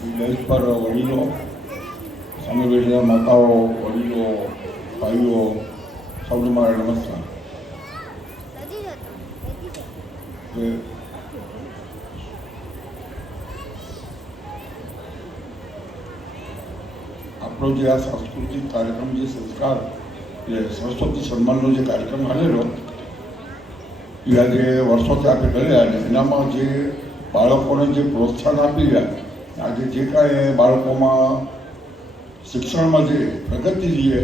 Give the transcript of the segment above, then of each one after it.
દેશ પર વડીલો, સામે બેઠેલા માતાઓ, વડીલો, ભાઈઓ, સૌને મારા નમસ્કાર. આપણો જે આ સાંસ્કૃતિક કાર્યક્રમ, જે સંસ્કાર એટલે સરસ્વતી સન્માનનો જે કાર્યક્રમ હાલેલો એ આજે વર્ષોથી આપણે કર્યા અને એનામાં જે બાળકોને જે પ્રોત્સાહન આપી રહ્યા, આજે જે કાંઈ બાળકોમાં શિક્ષણમાં જે પ્રગતિ છે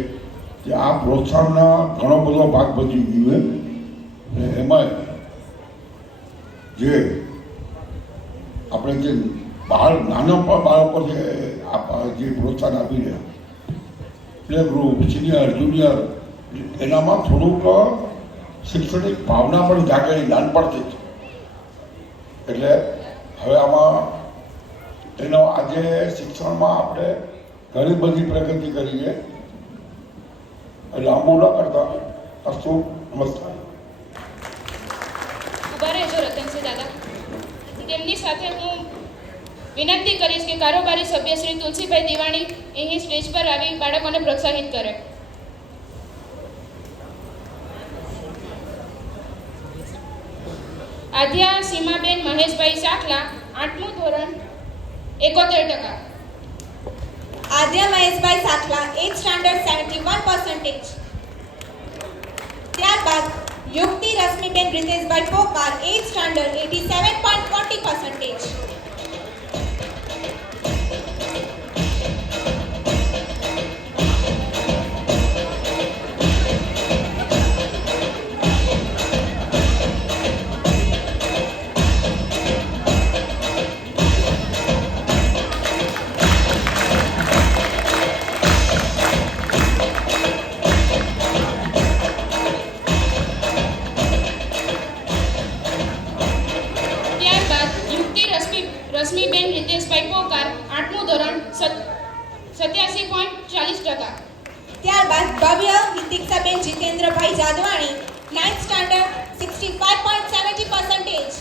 કે આ પ્રોત્સાહનના ઘણો બધો ભાગ ભજવી ગયો છે. એમાં જે આપણે જે નાના બાળકો છે જે પ્રોત્સાહન આપી રહ્યા, પ્લે ગ્રુપ, સિનિયર, જુનિયર, એનામાં થોડુંક શૈક્ષણિક ભાવના પણ જાગેલી નાનપણથી જ. એટલે હવે આમાં એનો આજે શિક્ષણમાં આપણે ઘણી બધી પ્રગતિ કરી છે. એટલે લાંબુ ન કરતા અસ્તુ, નમસ્કાર. ઉભા રહેજો રતનસિંહ દાદા. તેમની સાથે હું વિનંતી કરીશ કે કારોબારી સભ્ય શ્રી તુલસીભાઈ દિવાણી અહીં સ્ટેજ પર આવી બાળકોને પ્રોત્સાહિત કરે. આધ્યા સીમાબેન મહેશભાઈ સાખલા, 8મું ધોરણ, 71%. આધ્યા મહેશભાઈ સાખલા, 8th standard, 71%. ત્યારબાદ યુક્તિ રશ્મિબેન રીતેશભાઈ પોકાર, 8th standard, 87.40%. રશ્મિબેન રીતેશભાઈ પોકાર, 8મું ધોરણ, 87.40%. ત્યારબાદ ભવ્ય હિતિક્ષાબેન જીતેન્દ્રભાઈ જાદવાણી, 9th standard, 65.70%.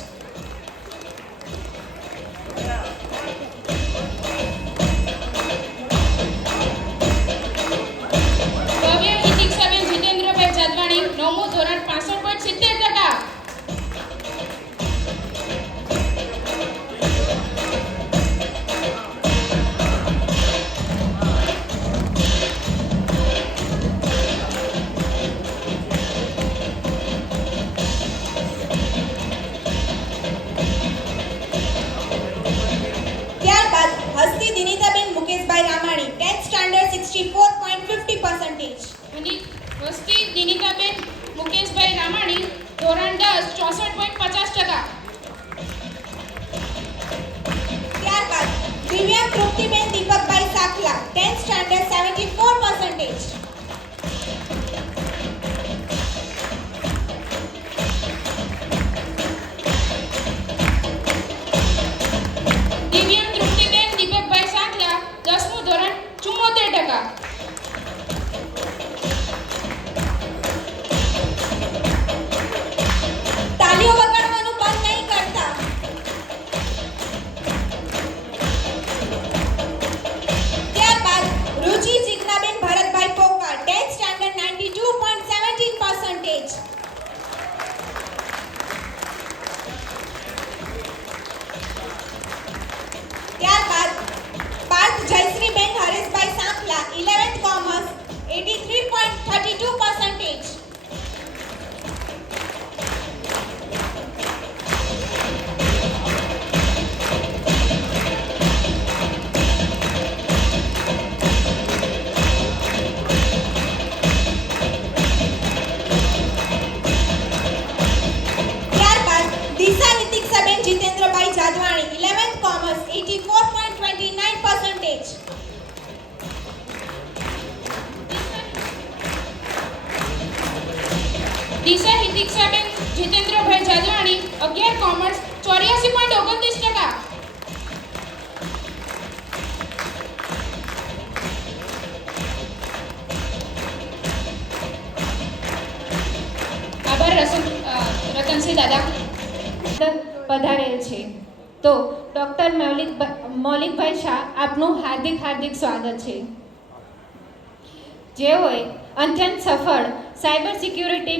ભવ્ય હિતિક્ષાબેન જીતેન્દ્રભાઈ જાદવાણી, 9મું ધોરણ, 65.70%. હસ્તી દિનિતાબેન મુકેશભાઈ રામાણી, 10th standard, 64.50%. હસ્તી દિનિતાબેન મુકેશભાઈ રામાણી, ધોરણ 10, 64.50%. ત્યારબાદ દિવ્યાંગ તૃપ્તિબેન દીપકભાઈ સાખલા, 10th standard, 74%. દિવ્યાંગ તૃપ્તિબેન દીપકભાઈ સાખલા, 10મું ધોરણ, 74%. તાલીઓ વગાડવાનું બંધ નહીં કરતા. ત્યારબાદ રુચિ જિજ્ઞાબેન ભરતભાઈ પોકાર, 10th standard, 92.17%. ત્યારબાદ પાર્થ જયશ્રીબેન હરેશભાઈ સાંખલા, 11th commerce, 83.32%. ત્યારબાદ દિશા હિતિક્ષાબેન જીતેન્દ્રભાઈ જાદવાણી, 11th commerce, 84.29%. દિશા હિતિક્ષાબેન જીતેન્દ્રભાઈ જાદવાણી, 11 કોમર્સ, 84.29%. આભાર રતનસિંહ દાદા. પધારેલ છે. તો ડૉક્ટર મૌલિકભાઈ શાહ આપનું હાર્દિક સ્વાગત છે. જેઓએ અત્યંત સફળ સાયબર સિક્યુરિટી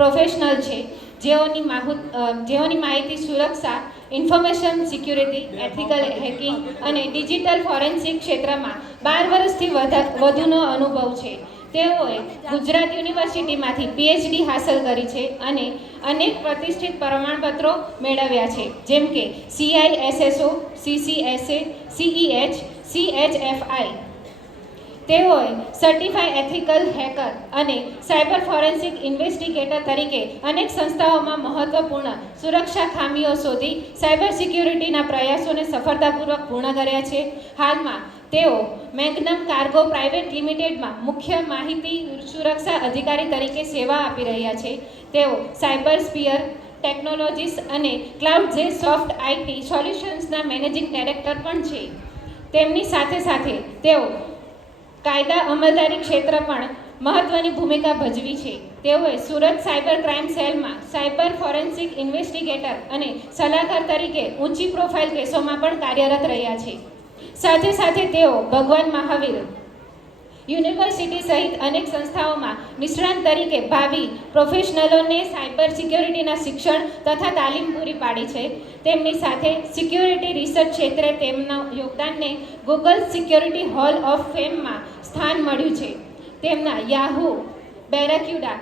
પ્રોફેશનલ છે. જેઓની માહિતી સુરક્ષા, ઇન્ફોર્મેશન સિક્યુરિટી, એથિકલ હેકિંગ અને ડિજિટલ ફોરેન્સિક ક્ષેત્રમાં 12 વર્ષથી વધુનો અનુભવ છે. તેઓએ ગુજરાત યુનિવર્સિટીમાંથી PhD હાંસલ કરી છે અને અનેક પ્રતિષ્ઠિત પ્રમાણપત્રો મેળવ્યા છે, જેમ કે CISSO, CCSA, CEH, CHFI. તેઓએ સર્ટિફાઈ એથિકલ હેકર અને સાયબર ફોરેન્સિક ઇન્વેસ્ટિગેટર તરીકે અનેક સંસ્થાઓમાં મહત્વપૂર્ણ સુરક્ષા ખામીઓ શોધી સાયબર સિક્યુરિટીના પ્રયાસોને સફળતાપૂર્વક પૂર્ણ કર્યા છે. હાલમાં તેઓ મેગ્નમ કાર્ગો પ્રાઇવેટ લિમિટેડમાં મુખ્ય માહિતી સુરક્ષા અધિકારી તરીકે સેવા આપી રહ્યા છે. તેઓ સાયબર સ્પિયર ટેકનોલોજીસ અને ક્લાઉડ જે સોફ્ટ IT સોલ્યુશન્સના મેનેજિંગ ડાયરેક્ટર પણ છે. તેમની સાથે તેઓ કાયદા અમલદારી ક્ષેત્ર પણ મહત્વની ભૂમિકા ભજવી છે. તેઓએ સુરત સાયબર ક્રાઇમ સેલમાં સાયબર ફોરેન્સિક ઇન્વેસ્ટિગેટર અને સલાહકાર તરીકે ઊંચી પ્રોફાઇલ કેસોમાં પણ કાર્યરત રહ્યા છે. સાથે તેઓ ભગવાન મહાવીર યુનિવર્સિટી સહિત અનેક સંસ્થાઓમાં નિષ્ણાત તરીકે ભાવિ પ્રોફેશનલોને સાયબર સિક્યોરિટીના શિક્ષણ તથા તાલીમ પૂરી પાડી છે. તેમની સાથે સિક્યોરિટી રિસર્ચ ક્ષેત્રે તેમના યોગદાનને ગૂગલ સિક્યોરિટી હોલ ઓફ ફેમમાં સ્થાન મળ્યું છે. તેમના યાહૂ, બેરાક્યુડા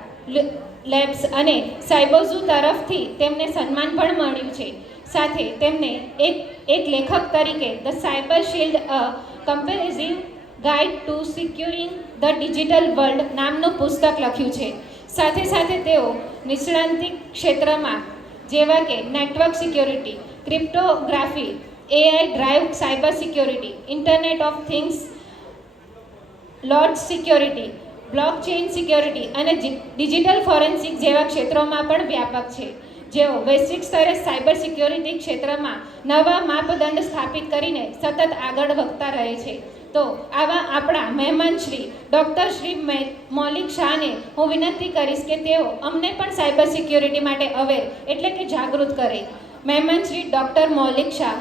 લેબ્સ અને સાયબોઝુ તરફથી તેમને સન્માન પણ મળ્યું છે. સાથે તેમને એક લેખક તરીકે the cyber shield a comparative guide to securing the digital world નામનું પુસ્તક લખ્યું છે. સાથે તેઓ નિષ્ણાંતિક ક્ષેત્રમાં જેવા કે network security, cryptography, AI drive cyber security, internet of things, load security, blockchain security અને ડિજિટલ ફોરેન્સિક જેવા ક્ષેત્રોમાં પણ વ્યાપક છે. જેઓ વૈશ્વિક સ્તરે સાયબર સિક્યોરિટી ક્ષેત્રમાં નવા માપદંડ સ્થાપિત કરીને સતત આગળ વધતા રહે છે. તો આવા આપણા મહેમાન શ્રી ડૉક્ટર શ્રી મૌલિક શાહને હું વિનંતી કરીશ કે તેઓ અમને પણ સાયબર સિક્યોરિટી માટે અવેર એટલે કે જાગૃત કરે. મહેમાન શ્રી ડૉક્ટર મૌલિક શાહ.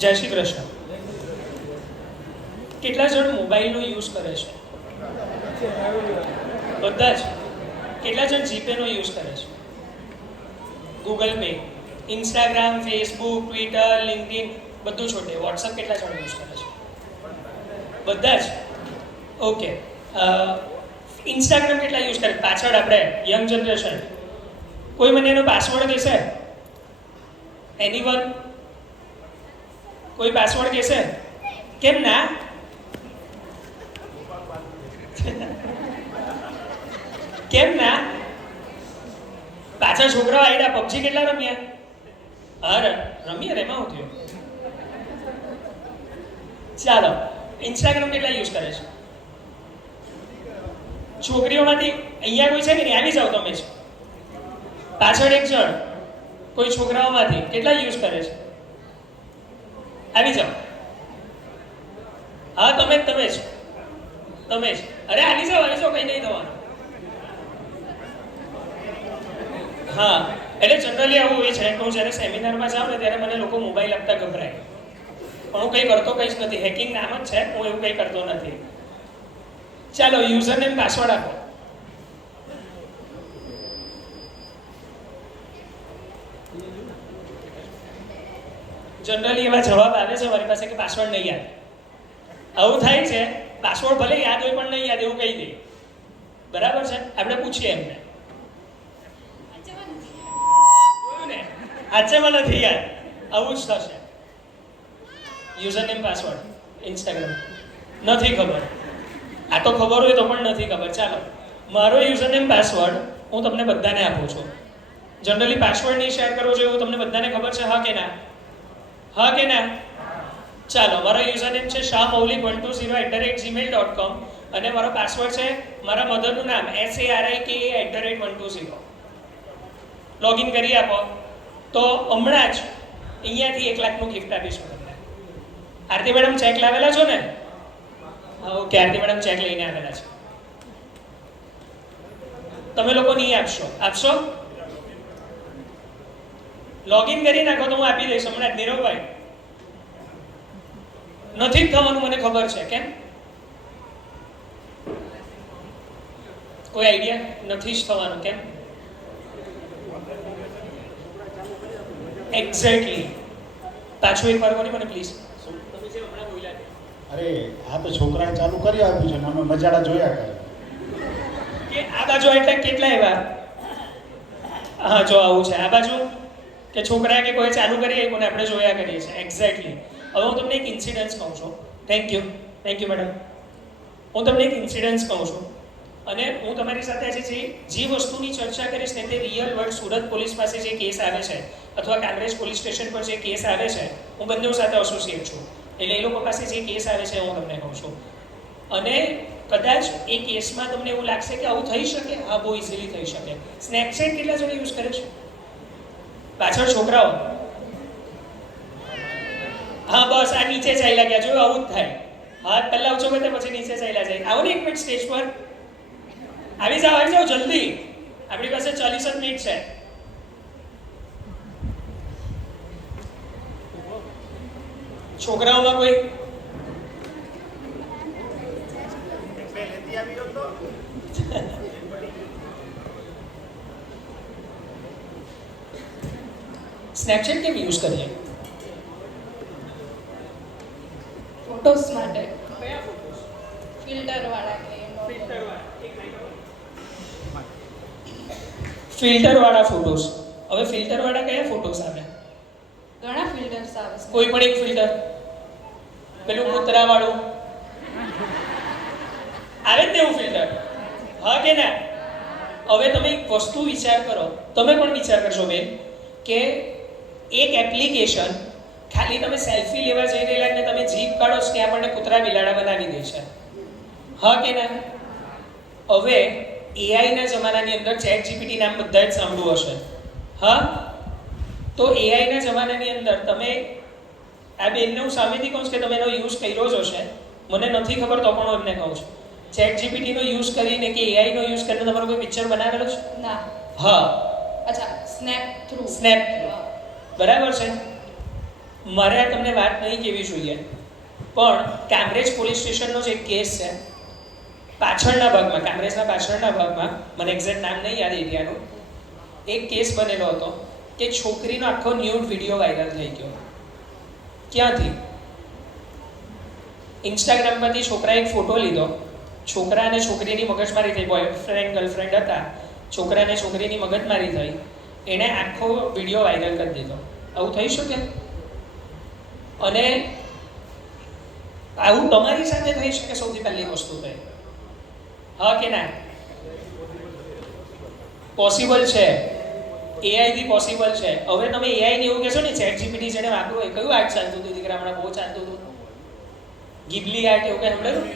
જય શ્રી કૃષ્ણ. કેટલા જણ મોબાઈલનો યુઝ કરે છે? બધા જ. કેટલા જણ જીપેનો યુઝ કરે છે? Google pay, Instagram, Facebook, Twitter, LinkedIn બધું છોડે. વોટ્સઅપ કેટલા જણ યુઝ કરે છે? બધા જ. ઓકે. ઇન્સ્ટાગ્રામ કેટલા યુઝ કરે? પાછળ આપણે યંગ જનરેશન. કોઈ મને એનો પાસવર્ડ કહેશે? એનીવન? કોઈ પાસવર્ડ કહેશે? કેમ ના? કેમ ના? પાછા છોકરાઓ આઈડા PUBG કેટલા રમ્યા? અરે રમીએ રે, એમાં થયું. ચાલો, ઇન્સ્ટાગ્રામ કેટલા યુઝ કરે છે? છોકરીઓમાંથી અહીંયા કોઈ છે કે નહીં? આવી જાઓ તમે જ. પાછળ એક જણ કોઈ છોકરાઓમાંથી કેટલા યુઝ કરે છે? આવી જાઓ. હા, તમે જ. અરે આવી જાઓ, કંઈ નહીં થવાનું. હા, એટલે જનરલી આવું હોય છે કે હું જ્યારે સેમિનારમાં જાઉં ને ત્યારે મને લોકો મોબાઈલ આપતા ગભરાય, પણ હું કંઈ કરતો કંઈ જ નથી. હેકિંગ નામ જ છે, હું એવું કંઈ કરતો નથી. ચાલો, યુઝર નેમ પાસવર્ડ આપો. જનરલી એવા જવાબ આવે છે મારી પાસે કે પાસવર્ડ નહીં યાદ. આવું થાય છે. પાસવર્ડ ભલે યાદ હોય પણ નહીં યાદ એવું કહી દે. બરાબર છે? આપણે પૂછીએ એમને. આચેમાં નથી યાદ. આવું જ થશે. યુઝર નેમ પાસવર્ડ ઇન્સ્ટાગ્રામ નથી ખબર. આ તો ખબર હોય તો પણ નથી ખબર. ચાલો, મારો યુઝર નેમ પાસવર્ડ હું તમને બધાને આપું છું. જનરલી પાસવર્ડ નહીં શેર કરવો જોઈએ એવું તમને બધાને ખબર છે? હા કે ના? હા કે ના? ચાલો, મારો યુઝર નેમ છે shahmaulik120@gmail.com અને મારો પાસવર્ડ છે મારા મધરનું નામ SARIKA@120. લોગિન કરી આપો તો હમણાં જ અહીંયાથી 1 લાખનું ગિફ્ટ આપીશું તમને. આરતી મેડમ ચેક લાવેલા છો ને? હા ઓકે આરતી મેડમ ચેક લઈને આવેલા છે. તમે લોકો નહીં આપશો? આપશો? લોગિન કરી નાખો તો હું આપી દઈશ હમણાં. નીરવભાઈ નથી જ થવાનું મને ખબર છે. કેમ? કોઈ આઈડિયા? નથી જ થવાનું. કેમ? એક્ઝેક્ટલી. પાછું એક વાર બોલી મને પ્લીઝ. અરે આ તો છોકરાએ ચાલુ કરી આપ્યું છે ને અમે મજાડા જોયા કરે. કે આ બાજુ એટલે કેટલા એવા? હા જો આવું છે. આ બાજુ કે છોકરા કે કોઈ ચાલુ કરી આપ્યું ને આપણે જોયા કરીએ છીએ. એક્ઝેક્ટલી. હવે હું તમને એક ઇન્સિડન્સ કહું છું. Thank you madam. હું તમને એક ઇન્સિડન્સ કહું છું અને હું તમારી સાથે આજે જે વસ્તુની ચર્ચા કરીશ ને તે રિયલ વર્લ્ડ સુરત પોલીસ પાસે જે કેસ આવે છે અથવા કાંકરેજ પોલીસ સ્ટેશન પર જે કેસ આવે છે, હું બંને સાથે એસોસિએટ છું. એટલે એ લોકો પાસે જે કેસ આવે છે હું તમને કહું છું. અને કદાચ એ કેસમાં તમને એવું લાગશે કે આવું થઈ શકે. હા, બહુ ઇઝીલી થઈ શકે. સ્નેપચેટ કેટલા જણ યુઝ કરે છે પાછળ? છોકરાઓ. હા બસ આ નીચે ચાલ્યા ગયા. જોયું આવું જ થાય. હાથ પહેલા ઊંચો કરે પછી નીચે ચાલ્યા જાય. આવો ને એક મિનિટ સ્ટેજ પર. આવી જાઓ જલ્દી. આપણી પાસે 40 જ મિનિટ છે. છોકરાઓમાં કોઈ સ્નેપચેટ કેમ યુઝ કરીએ? ફોટોસ માટે. ફિલ્ટર વાળા કે ફિલ્ટર વાળા ફોટોસ. હવે ફિલ્ટર વાળા કયા ફોટોસ આવે? ઘણા ફિલ્ટર્સ આવે છે. કોઈ પણ એક ફિલ્ટર. પેલું કૂતરા વાળું આવે જ ને એવું ફિલ્ટર. હા કે ના? હવે તમે એક વસ્તુ વિચાર કરો. તમે પણ વિચાર કરશો બેન કે એક એપ્લિકેશન ખાલી તમે સેલ્ફી લેવા જઈ રહેલા ને તમે જીપ કાઢો છો ત્યાં આપણને કૂતરા બિલાડા બનાવી દે છે. હા કે ના? હવે એઆઈના જમાનાની અંદર ચેટ જીપીટી નામ બધા જ સાંભળ્યું હશે. હા, તો એઆઈના જમાનાની અંદર તમે આ બેનને હું સામેથી કહું છું કે તમે એનો યુઝ કર્યો જ હશે. મને નથી ખબર તો પણ હું એમને કહું છું. ચેટ જીપીટીનો યુઝ કરીને કે એઆઈનો યુઝ કરીને તમારો કોઈ પિક્ચર બનાવેલો છે? ના. હા. અચ્છા, સ્નેપ થ્રુ. બરાબર છે. મારે આ તમને વાત નહીં કહેવી જોઈએ પણ કામરેજ પોલીસ સ્ટેશનનો જે કેસ છે પાછળના ભાગમાં, કામરેજના પાછળના ભાગમાં, મને એક્ઝેક્ટ નામ નહીં યાદ એરિયાનું, એક કેસ બનેલો હતો કે છોકરીનો આખો ન્યૂડ વિડીયો વાયરલ થઈ ગયો. ક્યાંથી? ઇન્સ્ટાગ્રામ પરથી છોકરાએ એક ફોટો લીધો. છોકરા અને છોકરીની મગજમારી થઈ. બોયફ્રેન્ડ ગર્લફ્રેન્ડ હતા. છોકરા અને છોકરીની મગજમારી થઈ. એણે આખો વિડીયો વાયરલ કરી દીધો. આવું થઈ શકે? અને આવું તમારી સાથે થઈ શકે? સૌથી પહેલી વસ્તુ તો હા કે ના? પોસિબલ છે. એઆઈથી પોસિબલ છે. હવે તમે એઆઈને એવું કહેશો ને ચેટ જીપીટી જેને વાપરું હોય, કયું આર્ટ ચાલતું હતું દીકરા? હમણાં બહુ ચાલતું હતું ગિબલી આર્ટ, એવું કંઈ સાંભળેલું?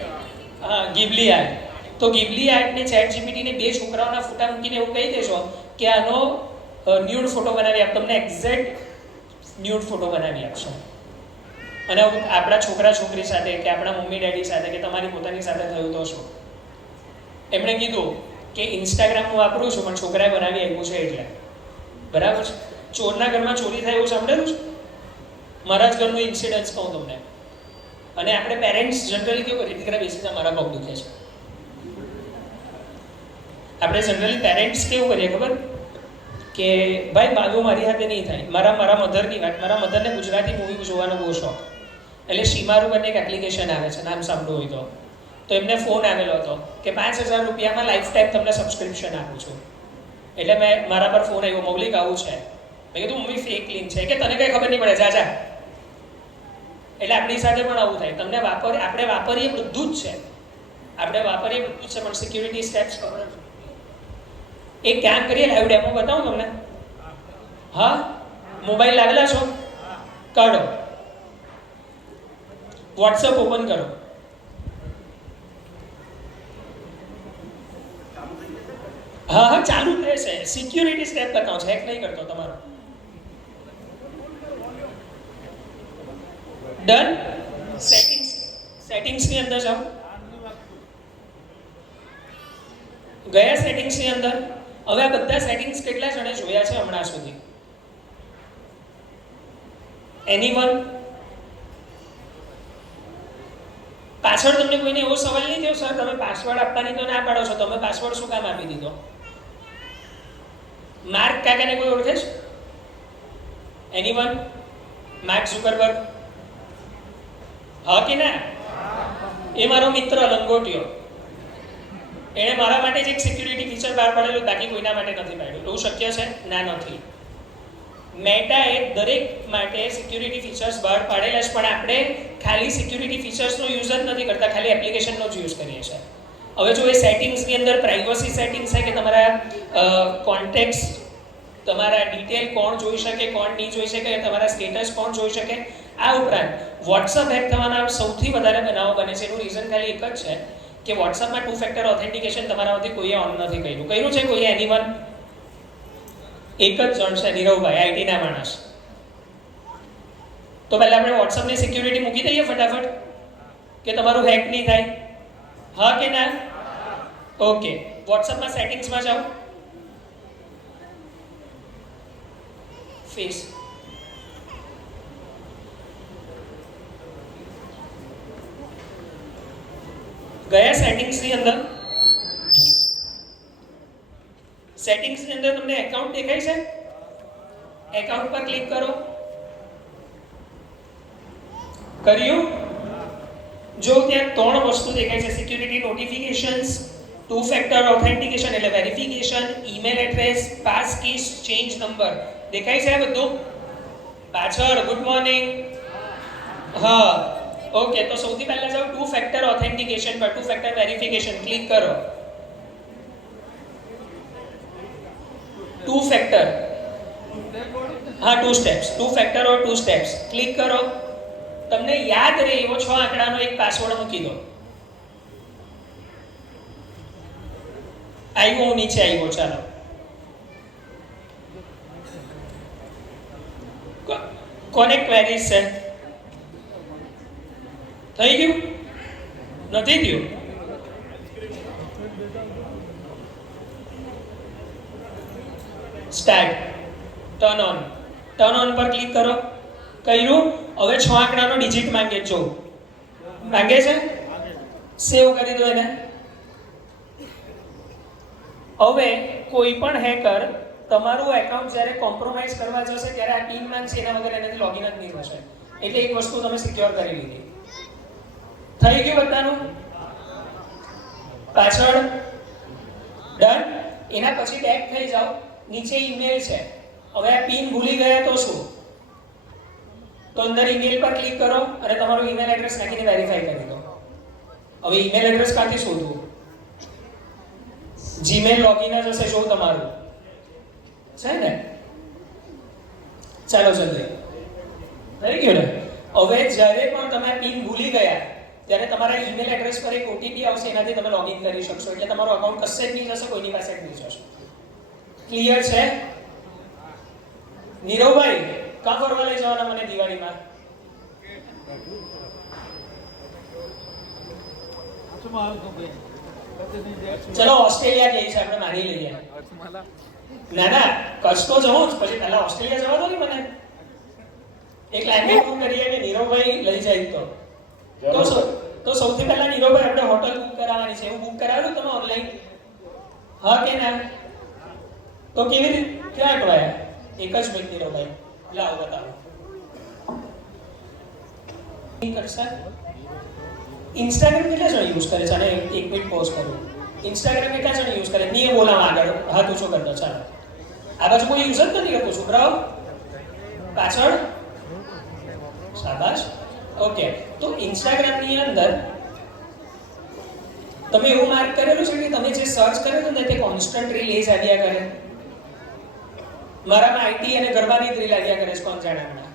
હા, ગિબલી આર્ટ. તો ગિબલી આર્ટને ચેટ જીપીટીને બે છોકરાઓના ફોટા મૂકીને એવું કહી દેશો કે આનો ન્યૂડ ફોટો બનાવી આપ, તમને એક્ઝેક્ટ ન્યૂડ ફોટો બનાવી આપશો. અને આપણા છોકરા છોકરી સાથે કે આપણા મમ્મી ડેડી સાથે કે તમારી પોતાની સાથે થયું તો શું? એમણે કીધું કે ઇન્સ્ટાગ્રામ હું વાપરું છું પણ છોકરાએ બનાવી આપ્યું છે એટલે. બરાબર છે. ચોરના ઘરમાં ચોરી થાય એવું સાંભળેલું છે? મારા જ ઘરનું ઇન્સિડન્સ કહું તમને. અને આપણે પેરેન્ટ્સ જનરલી કેવું કરીએ? દીકરા બેસી જા, મારા પગ દુખે છે. આપણે જનરલી પેરેન્ટ્સ કેવું કરીએ ખબર? કે ભાઈ મારું મારી હાથે નહીં થાય. મારા મધરની વાત, મારા મધરને ગુજરાતી મૂવી જોવાનો બહુ શોખ. એટલે શીમારું કરીને એક એપ્લિકેશન આવે છે, નામ સાંભળ્યું હોય તો એમને ફોન આવેલો હતો કે 5,000 રૂપિયામાં લાઈફ ટાઈમ તમને સબસ્ક્રિપ્શન આપું છું. એટલે મારા પર ફોન આવ્યો, મૌલિક આવું છે. મેં કીધું મમ્મી ફેક લિંક છે. કે તને કંઈ ખબર નહીં પડે, જા. એટલે આપણી સાથે પણ આવું થાય. આપણે વાપરીએ બધું જ છે. પણ સિક્યુરિટી સ્ટેપ્સ ખબર નથી. એક કામ કરીએ, લાઈવ ડેમો બતાવું તમને. હા, મોબાઈલ લાવેલા છો? કાઢો, વોટ્સઅપ ઓપન કરો. હા, ચાલુ જ રહેશે. સિક્યુરિટી સ્ટેપ બતાવો છે, હેક નહીં કરતો તમારો. ડન. સેટિંગ્સની અંદર જાઓ. ગયા સેટિંગ્સની અંદર હવે આ બધા સેટિંગ્સ કેટલા જણે જોયા છે હમણાં સુધી? એનીવન? પાછળ તમને કોઈને એવો સવાલ નહીં થયો, સર તમે પાસવર્ડ આપવાની તો ના પાડો છો, તમે પાસવર્ડ શું કામ આપી દીધો? માર્ક કાકાને કોઈ ઓળખે છે? એનીવન? માર્ક ઝુકરબર્ગ? હા કે ના? એ મારો મિત્ર લંગોટિયો, એણે મારા માટે જ એક સિક્યુરિટી ફીચર બહાર પાડેલું, બાકી કોઈના માટે નથી પાડ્યું. એવું શક્ય છે? ના, નથી. મેટાએ દરેક માટે સિક્યુરિટી ફીચર્સ બહાર પાડેલા છે, પણ આપણે ખાલી સિક્યુરિટી ફીચર્સનો યુઝ જ નથી કરતા, ખાલી એપ્લિકેશનનો જ યુઝ કરીએ છીએ. હવે જો એ સેટિંગ્સની અંદર પ્રાઇવસી સેટિંગ્સ છે કે તમારા કોન્ટેક્ટ્સ, તમારા ડિટેલ કોણ જોઈ શકે, કોણ નહીં જોઈ શકે, તમારા સ્ટેટસ કોણ જોઈ શકે. આ ઉપરાંત વોટ્સઅપ હેક થવાના સૌથી વધારે બનાવો બને છે. એનું રીઝન ખાલી એક જ છે કે વોટ્સઅપમાં 2 ફેક્ટર ઓથેન્ટિકેશન તમારામાંથી કોઈએ ઓન નથી કર્યું. કર્યું છે કોઈએ? એનીવન? એક જ જણ છે, નીરવભાઈ, આઈટીના માણસ. તો પહેલા આપણે વોટ્સઅપની સિક્યુરિટી મૂકી દઈએ ફટાફટ કે તમારું હેક નહીં થાય. હા કે ના? ઓકે, વોટ્સઅપમાં સેટિંગ્સમાં જાઓ, ફેસ, ગયા સેટિંગ્સની અંદર તમને એકાઉન્ટ દેખાય છે? એકાઉન્ટ પર ક્લિક કરો. કર્યું? જો ત્યાં 3 વસ્તુ દેખાય છે: સિક્યુરિટી નોટિફિકેશન્સ, 2 ફેક્ટર ઓથેન્ટિકેશન એટલે verification, email address, pass keys, change number. દેખાય છે આ બધું? પાછળ ગુડ મોર્નિંગ. હા, ઓકે. તો સૌથી પહેલા જાઓ 2 ફેક્ટર ઓથેન્ટિકેશન પર, 2 ફેક્ટર વેરિફિકેશન ક્લિક કરો. 2 ફેક્ટર, હા 2 સ્ટેપ્સ, 2 ફેક્ટર ઓર 2 સ્ટેપ્સ ક્લિક કરો. તમને યાદ રહે એવો 6 આંકડાનો એક પાસવર્ડ મૂકી દો. આવ્યો? નીચે આવ્યો? ચાલો. કોને ક્વેરીઝ છે? થઈ ગયું? નથી થયું? Start, turn on. Turn on પર ક્લિક કરો. કર્યું? હવે 6 આંકડાનો ડિજિટ માંગે. જો માંગે છે, સેવ કરી દો એને. હવે કોઈ પણ હેકર તમારું એકાઉન્ટ જ્યારે કોમ્પ્રોમાઇઝ કરવા જશે ત્યારે આ પિન માંગશે, એના વગર એનાથી લોગિન જ નહીં થશે. એટલે એક વસ્તુ તમે સિક્યોર કરી લીધી. થઈ ગયું બધાનું? પાછળ ડન. એના પછી બેક થઈ જાઓ, નીચે ઈમેલ છે. હવે આ પિન ભૂલી ગયા તો શું? તો અંદર ઈમેલ પર ક્લિક કરો અને તમારું ઈમેલ એડ્રેસ નાખીને વેરીફાઈ કરી દો. હવે ઈમેલ એડ્રેસ ક્યાંથી શોધવું? જીમેલ લોગિન જ હશે જો તમારું, છે ને? ચાલો જલ્દી. થઈ ગયું ને? હવે જ્યારે પણ તમે પિન ભૂલી ગયા ત્યારે તમારા ઈમેલ એડ્રેસ પર એક ઓટીપી આવશે, એનાથી તમે લોગિન કરી શકશો. એટલે તમારું અકાઉન્ટ કશે જ નહીં જશે, કોઈની પાસે જ નહીં જશે. ક્લિયર છે? નીરવભાઈ, કાં ફરવા લઈ જવાના મને દિવાળીમાં? ચલો ઓસ્ટ્રેલિયા જઈએ છે આપણે, માની લઈએ. ના ના, કચ્છ તો જવું જ, પછી પહેલા ઓસ્ટ્રેલિયા જવા દો ને મને. એક લેન્ડિંગ બુક કરીએ કે નીરવભાઈ લઈ જાય તો સૌથી પહેલા નીરવભાઈ આપણે હોટલ બુક કરાવવાની છે. એવું બુક કરાવ્યું તમે ઓનલાઈન? હા કે ના? તો કેવી રીતે, ક્યાં અટવાયા? એક જ મિનિટ નીરવભાઈ, લાવો બતાવો. ઇન્સ્ટાગ્રામ કેટલા જણ યુઝ કરે છે? અને 1 મિનિટ પોઝ કરું. ઇન્સ્ટાગ્રામ કેટલા જણ યુઝ કરે? નહીં બોલાવા આગળ હાથ ઊંચો કરી દો. ચાલો, આ બાજુ કોઈ યુઝ જ નથી કરતું. છોકરાઓ પાછળ, શાબાશ. ઓકે, તો ઇન્સ્ટાગ્રામની અંદર તમે એવું માર્ક કરેલું છે કે તમે જે સર્ચ કરેલું ને તે કોન્સ્ટન્ટ રીલ એ જ આવ્યા કરે. મારામાં આઈટી અને ગરબાની જ રીલ આવ્યા કરે છે. કોણ જાણે હમણાં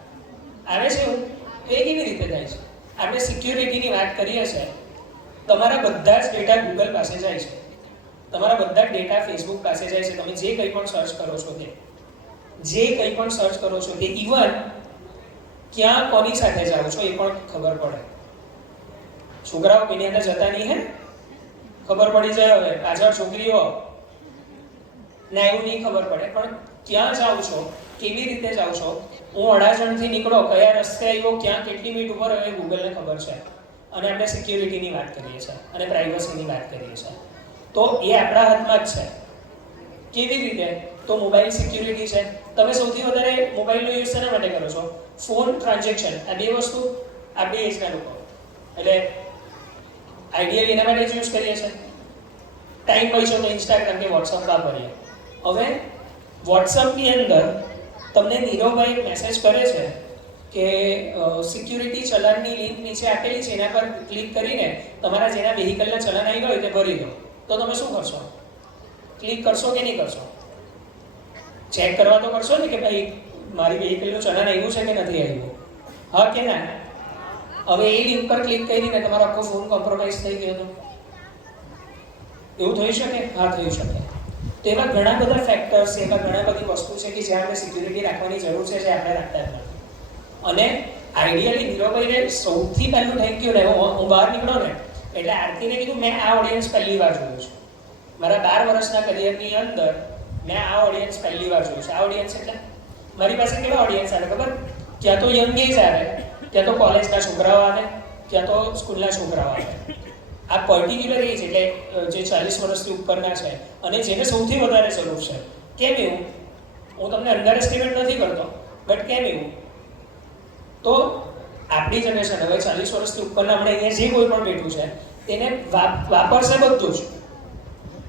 આવે છે એવું? એ કેવી રીતે થાય છે? આપણે સિક્યુરિટીની વાત કરીએ છીએ. તમારા બધા જ ડેટા ગૂગલ પાસે જાય છે, તમારા બધા જ ડેટા ફેસબુક પાસે જાય છે. તમે જે કંઈ પણ સર્ચ કરો છો તે, ઇવન ક્યાં કોની સાથે જાઓ છો એ પણ ખબર પડે. છોકરાઓ કોઈની અંદર જતા નહીં હે, ખબર પડી જાય હવે પાછળ છોકરીઓ ના એવું નહીં ખબર પડે, પણ ક્યાં જાઓ છો, કેવી રીતે જાઓ છો, હું અડાજણથી નીકળો કયા રસ્તે આવ્યો, ક્યાં કેટલી મિનિટ ઉપર હવે ગૂગલને ખબર છે. અને આપણે સિક્યુરિટીની વાત કરીએ છીએ અને પ્રાઇવસીની વાત કરીએ છીએ, તો એ આપણા હાથમાં જ છે. કેવી રીતે? તો મોબાઈલ સિક્યુરિટી છે. તમે સૌથી વધારે મોબાઈલનો યુઝ શેના માટે કરો છો? ફોન, ટ્રાન્ઝેક્શન, આ બે વસ્તુ આપણી એજના લોકો, એટલે આઈડિયલી એના માટે જ યુઝ કરીએ છીએ. ટાઈમ બચ્યો તો ઇન્સ્ટાગ્રામ કે વોટ્સઅપ વાપરીએ. હવે વોટ્સઅપની અંદર તમને નીરવભાઈ મેસેજ કરે છે કે સિક્યુરિટી ચલણની લિંક નીચે આપેલી છે, એના પર ક્લિક કરીને તમારા જેના વ્હીકલના ચલણ આવી હોય તે ભરી દો. તો તમે શું કરશો? ક્લિક કરશો કે નહીં કરશો? ચેક કરવા તો કરશો ને કે ભાઈ મારી વ્હીકલનું ચલણ આવ્યું છે કે નથી આવ્યું, હા કે ના? હવે એ લિંક પર ક્લિક કરીને તમારો આખો ફોન કોમ્પ્રોમાઇઝ થઈ ગયો તો એવું થઈ શકે? હા, થઈ શકે. તો એવા ઘણા બધા ફેક્ટર્સ, એવા ઘણા બધી વસ્તુ છે કે જ્યાં આપણે સિક્યુરિટી રાખવાની જરૂર છે, જે આપણે રાખતા જ નથી. અને આઈડિયલી નીરવભાઈને સૌથી પહેલું થેન્ક યુ ને, હું બહાર નીકળો ને એટલે આરતીને કીધું મેં આ ઓડિયન્સ પહેલી વાર જોયું છે મારા 12 વર્ષના કરિયરની અંદર. મેં આ ઓડિયન્સ પહેલી વાર જોયું છે. આ ઓડિયન્સ એટલે મારી પાસે કેવા ઓડિયન્સ આવે ખબર? ક્યાં તો યંગ એજ આવે, ક્યાં તો કોલેજના છોકરાઓ આવે, ક્યાં તો સ્કૂલના છોકરાઓ આવે. આ પર્ટિક્યુલર એજ એટલે જે 40 વર્ષથી ઉપરના છે અને જેને સૌથી વધારે જરૂર છે. કેમ એવું? હું તમને અંડર એસ્ટિમેટ નથી કરતો, બટ કેમ એવું? તો આપણી જનરેશન હવે 40 વર્ષથી ઉપરના આપણે અહીંયા જે કોઈ પણ બેઠું છે તેને વાપરશે બધું જ,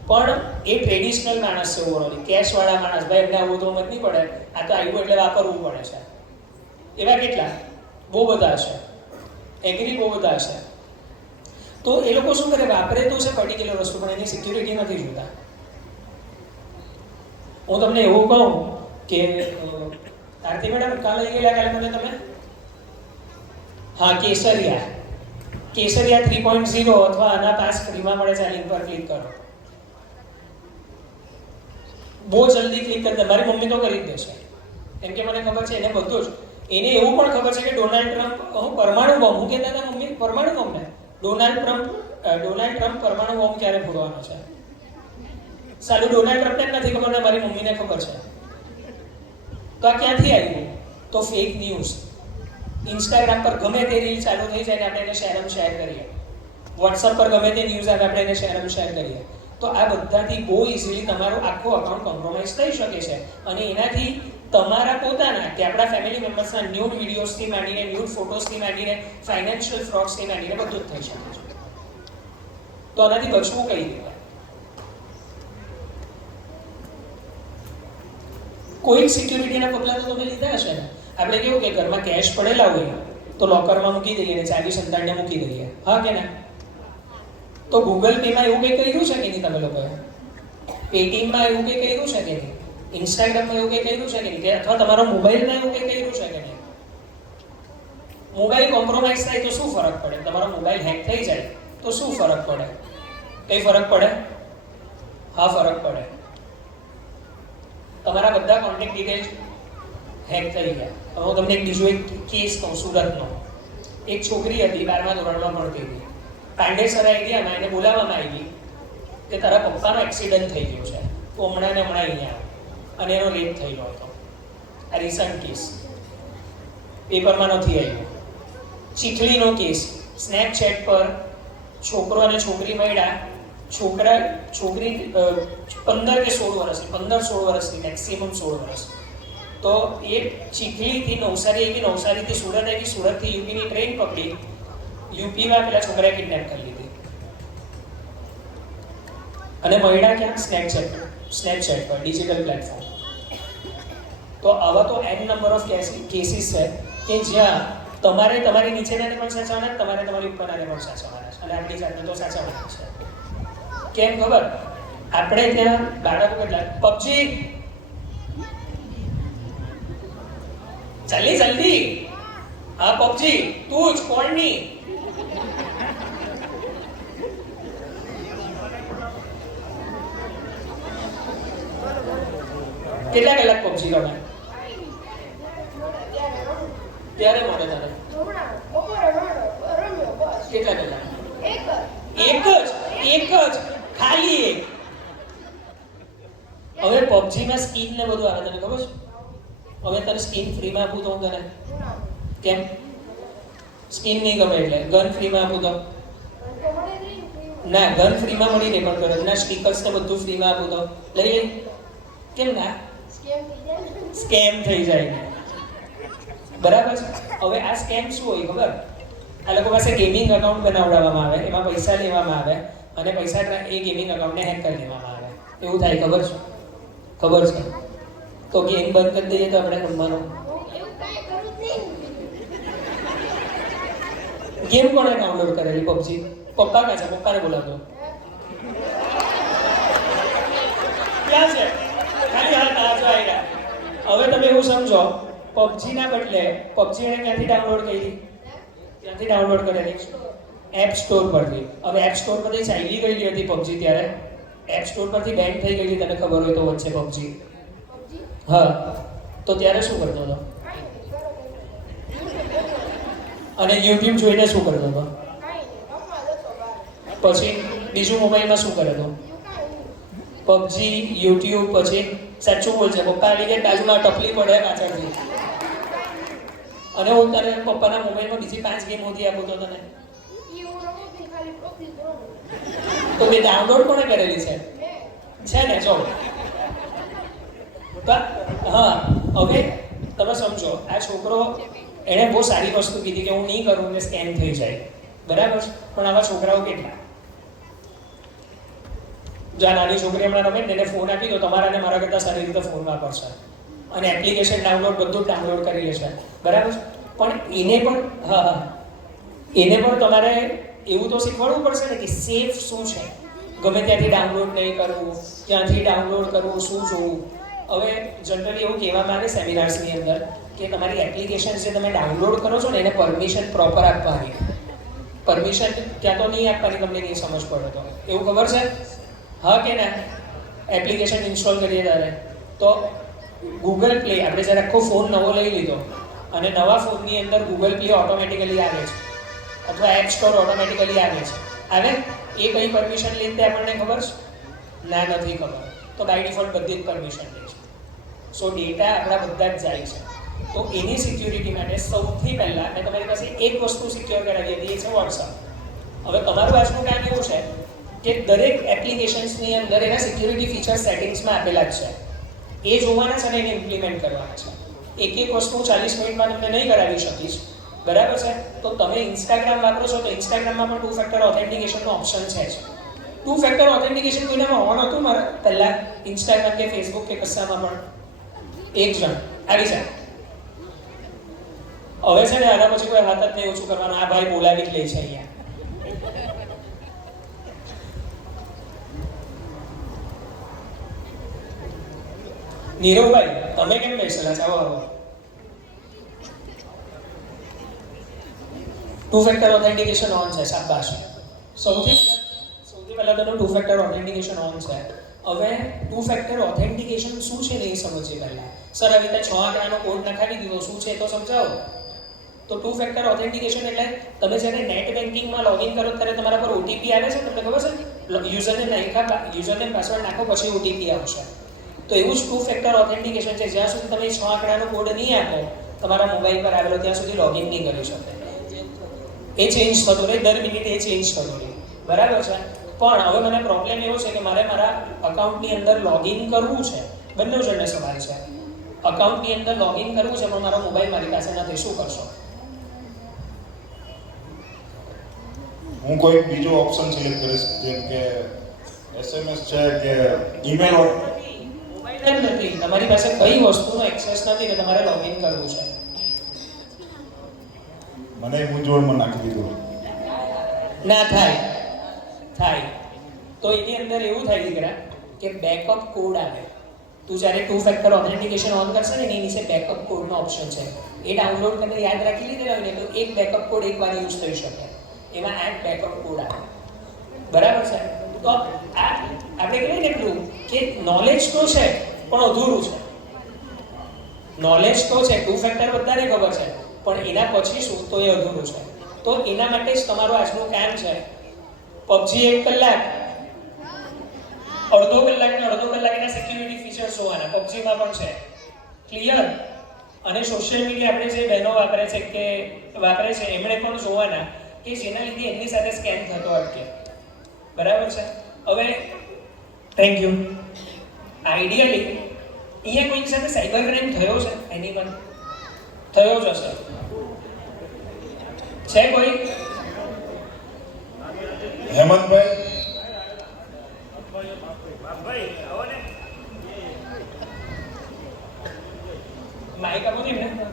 પણ એ ટ્રેડિશનલ માણસ છે, ઓવરઓલી કેશવાળા માણસ. ભાઈ એમને આવું તો મત નહીં પડે, આ તો આવ્યું એટલે વાપરવું પડે છે. એવા કેટલા? બહુ બધા છે. એગ્રી બહુ બધા છે. તો એ લોકો શું કરે? વાપરે તો છે પર્ટિક્યુલર વસ્તુ, પણ એની સિક્યુરિટી નથી જોતા. હું તમને એવું કહું કે આરતી મેડમ કાલે લઈ ગયેલા કાલે મને તમે, હા, કેસરિયા 3.0 અથવા આના પાસ ફ્રીમાં મળે છે, આ લિંક પર ક્લિક કરો. બહુ જલ્દી ક્લિક કરી દે. મારી મમ્મી તો કરી જ દેશે, કેમ કે મને ખબર છે એને બધું જ. એને એવું પણ ખબર છે કે ડોનાલ્ડ ટ્રમ્પ પરમાણુ બોમ્બ, હું કહેતા હતા મમ્મી પરમાણુ બોમ્બ ને, ડોનાલ્ડ ટ્રમ્પ પરમાણુ બોમ્બ ક્યારે ફોડવાનો છે? સાલું ડોનાલ્ડ ટ્રમ્પને નથી ખબર ને મારી મમ્મીને ખબર છે. તો આ ક્યાંથી આવ્યું? તો ફેક ન્યૂઝ. ઇન્સ્ટાગ્રામ પર ગમે તે રીલ ચાલુ થઈ જાય ને આપણે એને શેર કરીએ. વોટ્સઅપ પર ગમે તે ન્યૂઝ આવે આપણે એને શેર કરીએ. તો આ બધાથી બહુ ઇઝીલી તમારું આખું અકાઉન્ટ કોમ્પ્રોમાઇઝ થઈ શકે છે. અને એનાથી તમારા પોતાના કે આપણા ફેમિલી મેમ્બર્સના ન્યૂડ વિડીયોઝથી માંડીને, ન્યૂડ ફોટોઝથી માંડીને, ફાઇનાન્શિયલ ફ્રોડ્સથી માંડીને બધું જ થઈ શકે છે. તો આનાથી બચવું કઈ રીતે? કોઈ સિક્યુરિટીના પગલાં તો તમે લીધા હશે ને. આપણે કેવું કે ઘરમાં કેશ પડેલા હોય તો લોકરમાં મૂકી દઈએ ને ચાવી સંતાડને મૂકી દઈએ, હા કે ના? તો ગૂગલ પેમાં એવું કંઈ કર્યું છે કે નહીં તમે લોકોએ? પેટીએમમાં એવું કંઈ કર્યું છે કે નહીં? ઇન્સ્ટાગ્રામમાં એવું કંઈ કર્યું છે કે નહીં? અથવા તમારા મોબાઈલમાં એવું કંઈ કર્યું છે કે નહીં? મોબાઈલ કોમ્પ્રોમાઇઝ થાય તો શું ફરક પડે? તમારો મોબાઈલ હેક થઈ જાય તો શું ફરક પડે? કઈ ફરક પડે? હા, ફરક પડે. તમારા બધા કોન્ટેક્ટ ડિટેલ્સ હેક થઈ ગયા. હવે હું તમને બીજો એક કેસ કહું સુરતનો. એક છોકરી હતી 12મા ધોરણમાં ભણતી હતી. પાંડેસરા એરિયામાં એને બોલાવવામાં આવી કે તારા પપ્પાનો એક્સિડન્ટ થઈ ગયો છે, તો હમણાં અહીંયા અને એનો રેપ થયેલો હતો. આ રિસન્ટ કેસ પેપરમાં નથી આવ્યો. ચીખલીનો કેસ, સ્નેપચેટ પર છોકરો અને છોકરી મળ્યા. છોકરી 15 કે 16 વર્ષની, 15-16 વર્ષની, મેક્સિમમ 16 વર્ષ. તો એ ચીખલીથી નવસારી આવી, નવસારીથી સુરત આવી, સુરતથી યુપીની ટ્રેન પકડી, યુપીમાં પેલા છોકરાએ કિડનેપ કરી લીધી અને મળ્યા ક્યાં? સ્નેપચેટ પર, ડિજિટલ પ્લેટફોર્મ. તો આવા તો એન નંબર ઓફ કેસીસ છે કે જ્યાં તમારે તમારી નીચેનાને પણ સાચવવાના, તમારે તમારી ઉપરનાને પણ સાચવવાના છે. અને આપણી જાતને તો સાચવવાના છે. કેમ ખબર? આપણે ત્યાં બાળકો કેટલા પબજી, જલ્દી હા પબજી, તું જ કોણની? કેટલા કલાક પબજી રમે? ત્યારે મળે તારે કેટલા કલાક? એક જ પબજીમાં સ્કીન ને બધું આવે તને ખબર છે? હવે તને સ્કીન ફ્રીમાં આપું તો હું તને કેમ સ્કીન નહીં ગમે એટલે ગન ફ્રીમાં આપું તો ના ગન ફ્રીમાં મળી નહીં પણ ઘરના સ્ટીકર્સ ને બધું ફ્રીમાં આપું તો લઈ લઈ કેમ ના સ્કેમ થઈ જાય બરાબર છે. હવે આ સ્કેમ શું હોય ખબર? આ લોકો પાસે ગેમિંગ અકાઉન્ટ બનાવડાવવામાં આવે, એમાં પૈસા લેવામાં આવે અને પૈસા એ ગેમિંગ અકાઉન્ટને હેક કરી દેવામાં આવે. એવું થાય ખબર છે? ખબર છે તો ગેમ બંધ કરી દઈએ તો આપણે રમવાનું. ગેમ કોણે ડાઉનલોડ કરેલી પબજી? પપ્પા કાં છે? પપ્પાને બોલાવતો. ક્યાં છે? ખાલી હાથ આજો આયડા. હવે તમે એવું સમજો પબજી ના બદલે પબજી એને ક્યાંથી ડાઉનલોડ કરી? ક્યાંથી ડાઉનલોડ કરેલી? એપ સ્ટોર પરથી. હવે એપ સ્ટોર પરથી ચાલી ગયેલી હતી પબજી ત્યારે એપ સ્ટોર પરથી બેન થઈ ગયેલી, તને ખબર હોય તો વચ્ચે પબજી. હા તો ત્યારે શું કરતો હતો? અને યુટ્યુબ જોઈને શું કરતો હતો? પછી બીજું મોબાઈલમાં શું કરે તો? પબજી, યુટ્યુબ, પછી સાચું બોલશે પપ્પા આવી ગયા બાજુમાં ટપલી પડે પાછળથી અને હું તને પપ્પાના મોબાઈલમાં બીજી 5 ગેમ હોતી આપું તો તને તો બે ડાઉનલોડ કોણે કરેલી છે ને? જો હા હવે તમે સમજો આ છોકરો એણે બહુ સારી વસ્તુ કીધી કે હું નહીં કરું કે સ્કેમ થઈ જાય, બરાબર છે? પણ આવા છોકરાઓ કેટલા? જ્યાં નાની છોકરી હમણાં રમે ને એને ફોન આપી દો, તમારા અને મારા કરતાં સારી રીતે ફોન વાપરશે અને એપ્લિકેશન ડાઉનલોડ બધું ડાઉનલોડ કરી લેશે, બરાબર? પણ એને પણ તમારે એવું તો શીખવાડવું પડશે ને કે સેફ શું છે, ગમે ત્યાંથી ડાઉનલોડ નહીં કરવું, ક્યાંથી ડાઉનલોડ કરવું, શું જોવું. હવે જનરલી એવું કહેવામાં આવે સેમિનાર્સની અંદર કે તમારી એપ્લિકેશન જે તમે ડાઉનલોડ કરો છો ને એને પરમિશન પ્રોપર આપવાની. પરમિશન ત્યાં તો નહીં આપવાની, તમને નહીં સમજ પડે તો. એવું ખબર છે? હા કે ના? એપ્લિકેશન ઇન્સ્ટોલ કરીએ ત્યારે તો ગૂગલ પ્લે, આપણે જ્યારે આખો ફોન નવો લઈ લીધો અને નવા ફોનની અંદર ગૂગલ પ્લે ઓટોમેટિકલી આવે છે અથવા એપ સ્ટોર ઓટોમેટિકલી આવે છે. આવે એ કઈ પરમિશન લે તે આપણને ખબર છે? ના, નથી ખબર. તો બાય ડિફોલ્ટ બધી જ પરમિશન લે છે. સો ડેટા આપણા બધા જ જાય છે. તો એની સિક્યુરિટી માટે સૌથી પહેલાં મેં તમારી પાસે એક વસ્તુ સિક્યોર કરાવી હતી, એ છે વોટ્સઅપ. હવે તમારું આજનું કામ એવું છે કે દરેક એપ્લિકેશન્સની અંદર એના સિક્યુરિટી ફીચર સેટિંગ્સમાં આપેલા જ છે, એ જોવાના છે અને એને ઇમ્પ્લિમેન્ટ કરવાના છે. એક વસ્તુ 40 મિનિટમાં તમને નહીં કરાવી શકીશ, બરાબર છે? તો તમે ઇન્સ્ટાગ્રામ વાપરો છો તો ઇન્સ્ટાગ્રામમાં પણ 2 ફેક્ટર ઓથેન્ટિકેશનનો ઓપ્શન છે જ. 2 ફેક્ટર ઓથેન્ટિકેશન કોઈનામાં ઓન હતું મારે પહેલાં ઇન્સ્ટાગ્રામ કે ફેસબુક કે કશામાં પણ? એક જણ આવી જાય. હવે છે ને આના પછી કોઈ હાથ જ નહીં ઓછું કરવાનું, આ ભાઈ બોલાવી જ લે છે અહીંયા. નીરવભાઈ તમે કેમ બેસેલા છો? આવો 2 ફેક્ટર ઓથેન્ટિકેશન ઓન છે, શાબાશ. સૌથી પહેલા તો 2 ફેક્ટર ઓથેન્ટિકેશન ઓન છે. હવે 2 ફેક્ટર ઓથેન્ટિકેશન શું છે ને એ સમજીએ પહેલા. સર આવી રીતે 6 આંકડાનો કોડ નખાવી દીધો, શું છે તો સમજાવો. તો 2 ફેક્ટર ઓથેન્ટિકેશન એટલે તમે જ્યારે નેટ બેન્કિંગમાં લોગિન કરો ત્યારે તમારા પર ઓટીપી આવે છે, તમને ખબર છે? યુઝરનેમ પાસવર્ડ નાખો પછી ઓટીપી આવશે. તો એવું જ 2 ફેક્ટર ઓથેન્ટિકેશન છે. જ્યાં સુધી તમે 6 આંકડાનો કોડ નહીં આપો તમારા મોબાઈલ પર આવેલો ત્યાં સુધી લોગિન નહીં કરી શકે. એ ચેન્જ થતો રહે, દર મિનિટે એ ચેન્જ થતો રહે, બરાબર છે? પણ હવે મને પ્રોબ્લેમ એવો છે કે મારે મારા અકાઉન્ટની અંદર લોગિન કરવું છે. બંને જણને સવાલ છે. અકાઉન્ટની અંદર લોગિન કરવું છે પણ મારો મોબાઈલ મારી પાસે નથી, શું કરશો? હું કોઈ બીજો ઓપ્શન સિલેક્ટ કરીશ, જેમ કે SMS છે કે ઈમેલ. મોબાઈલ જ નથી, તમારી પાસે કઈ વસ્તુનો એક્સેસ નથી ને તમારે લોગિન કરવું છે. મને મૂંઝવણમાં નાખી દીધું. ના થાય તો એની અંદર એવું થાય દીકરા કે બેકઅપ કોડ આવે. તું જ્યારે 2 ફેક્ટર ઓથેન્ટિકેશન ઓન કરશે ને એની નીચે બેકઅપ કોડનો ઓપ્શન છે, એ ડાઉનલોડ કરીને યાદ રાખી લીધેલા હોય ને તો એક બેકઅપ કોડ એકવાર યુઝ થઈ શકે. એમાં 8 બેકઅપ કોડ આવે, બરાબર છે? તો આપણે કહીએ ને એટલું કે નોલેજ તો છે પણ અધૂરું છે. નોલેજ તો છે, 2 ફેક્ટર બધાને ખબર છે, પણ એના પછી શું તો એ અધૂરું છે. તો એના માટે જ તમારું આજનું કામ છે પબજી 1 કલાક અડધો કલાક એના સિક્યુરિટી ફીચર્સ જોવાના. પબજીમાં પણ છે. ક્લિયર? અને સોશિયલ મીડિયા આપણે જે બહેનો વાપરે છે એમણે પણ જોવાના કે જેના લીધે એમની સાથે સ્કેમ થતો અટકે. બરાબર છે? હવે થેન્ક યુ. આઈડિયલી અહીંયા કોઈની સાથે સાયબર ક્રાઇમ થયો છે? એની પણ થયો જ હશે. છે કોઈ? હેમંતભાઈ, માઇક આપો ને એમને.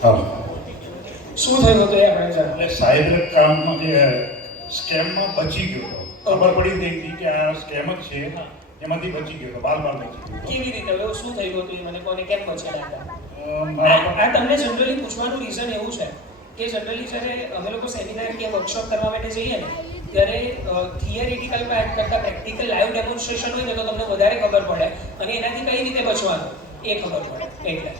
ચાલો. શું થયું હતું એ આપણે જાણો. એટલે સાયબર કામમાં જે સ્કેમમાં બચી ગયો હતો. ખબર પડી ગઈ હતી કે આ સ્કેમ જ છે, એમાંથી બચી ગયો હતો, બાર બચી ગયો. કેવી રીતે હવે શું થયું હતું એ મને કોને કેમ બચેલા હતા? મારા આ તમને જનરલી પૂછવાનું રીઝન એવું છે કે જનરલી જ્યારે અમે લોકો સેમિનાર કે વર્કશોપ કરવા માટે જઈએ ને ત્યારે થિયરિટિકલ કરતાં પ્રેક્ટિકલ લાઈવ ડેમોન્સ્ટ્રેશન હોય ને તો તમને વધારે ખબર પડે અને એનાથી કઈ રીતે બચવાનું એ ખબર પડે. એટલે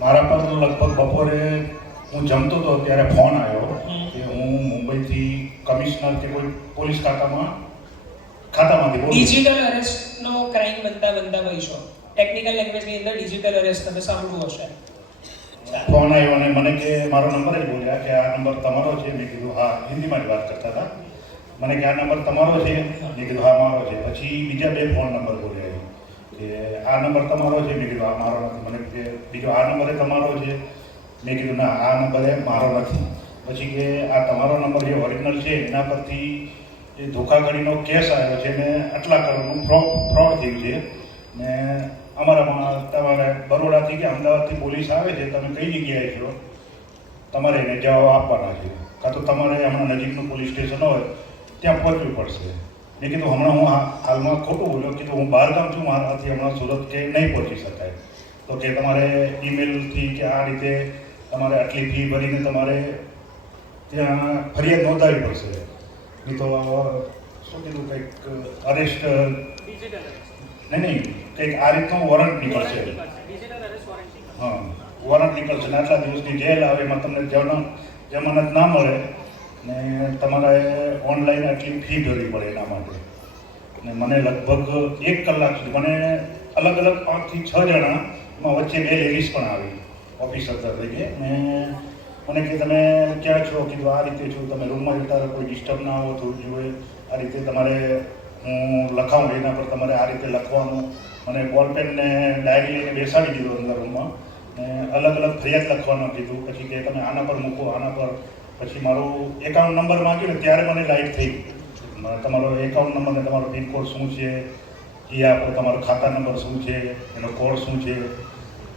મારા પર લગભગ બપોરે હું જમતો હતો ત્યારે ફોન આવ્યો કે હું મુંબઈથી કમિશનર કે કોઈ પોલીસ ખાતામાંથી બોલું. ડિજિટલ અરેસ્ટનો ક્રાઇમ બનતા હોય છો. ટેકનિકલ લેંગ્વેજની અંદર ડિજિટલ અરેસ્ટ તમે સાંભળ્યું હશે. ફોન આવ્યો અને મને કે મારો નંબર જ બોલ્યા કે આ નંબર તમારો છે. મેં કીધું હા. હિન્દીમાં જ વાત કરતા હતા. મને કે આ નંબર તમારો છે? મેં કીધું હા મારો છે. પછી બીજા 2 ફોન નંબર બોલ્યા કે આ નંબર તમારો છે? મેં કીધું હા મારો નથી. મને કે બીજો આ નંબર તમારો છે? મેં કીધું ના આ નંબર મારો નથી. પછી કે આ તમારો નંબર જે ઓરિજિનલ છે એના પરથી એ ધોખાધડીનો કેસ આવ્યો છે ને આટલા કરોડનું ફ્રોડ થયું છે ને અમારામાં તમારે બરોડાથી કે અમદાવાદથી પોલીસ આવે છે, તમે કઈ જગ્યાએ છો, તમારે એને જવાબ આપવાના છે. કાં તો તમારે હમણાં નજીકનું પોલીસ સ્ટેશન હોય ત્યાં પહોંચવું પડશે. મેં કીધું હમણાં હું હાલમાં ખોટું બોલ્યો. કીધું હું બહારગામ છું, મારાથી હમણાં સુરત કે નહીં પહોંચી શકાય. તો કે તમારે ઈમેલથી કે આ રીતે તમારે આટલી ફી ભરીને તમારે ત્યાં ફરિયાદ નોંધાવી પડશે. નહીં તો શું કીધું કંઈક અરેસ્ટ નહીં કંઈક આ રીતનો વોરંટ નીકળશે. હા, વોરંટ નીકળશે ને આટલા દિવસની જેલ આવે એમાં તમને જમાનત ના મળે ને તમારે ઓનલાઈન આટલી ફી ભરવી પડે એના માટે. ને મને લગભગ 1 કલાક સુધી મને અલગ 5 થી 6 જણા એમાં વચ્ચે 2 લેડીઝ પણ આવી ઓફિસર તરીકે ને મને કે તમે ક્યાં છો? કીધું આ રીતે છું. તમે રૂમમાં જતા કોઈ ડિસ્ટર્બ ના આવો થોડું જોઈએ. આ રીતે તમારે હું લખાવું એના પર તમારે આ રીતે લખવાનું. મને બોલપેન ને ડાયરી લઈને બેસાડી દીધો અંદર રૂમમાં ને અલગ ફરિયાદ લખવાનું કીધું. પછી કે તમે આના પર મૂકો, આના પર. પછી મારું એકાઉન્ટ નંબર માંગ્યું ને ત્યારે મને લાઇટ થઈ. તમારો એકાઉન્ટ નંબર ને તમારો પિનકોડ શું છે એ આપો, તમારો ખાતા નંબર શું છે, એનો કોડ શું છે.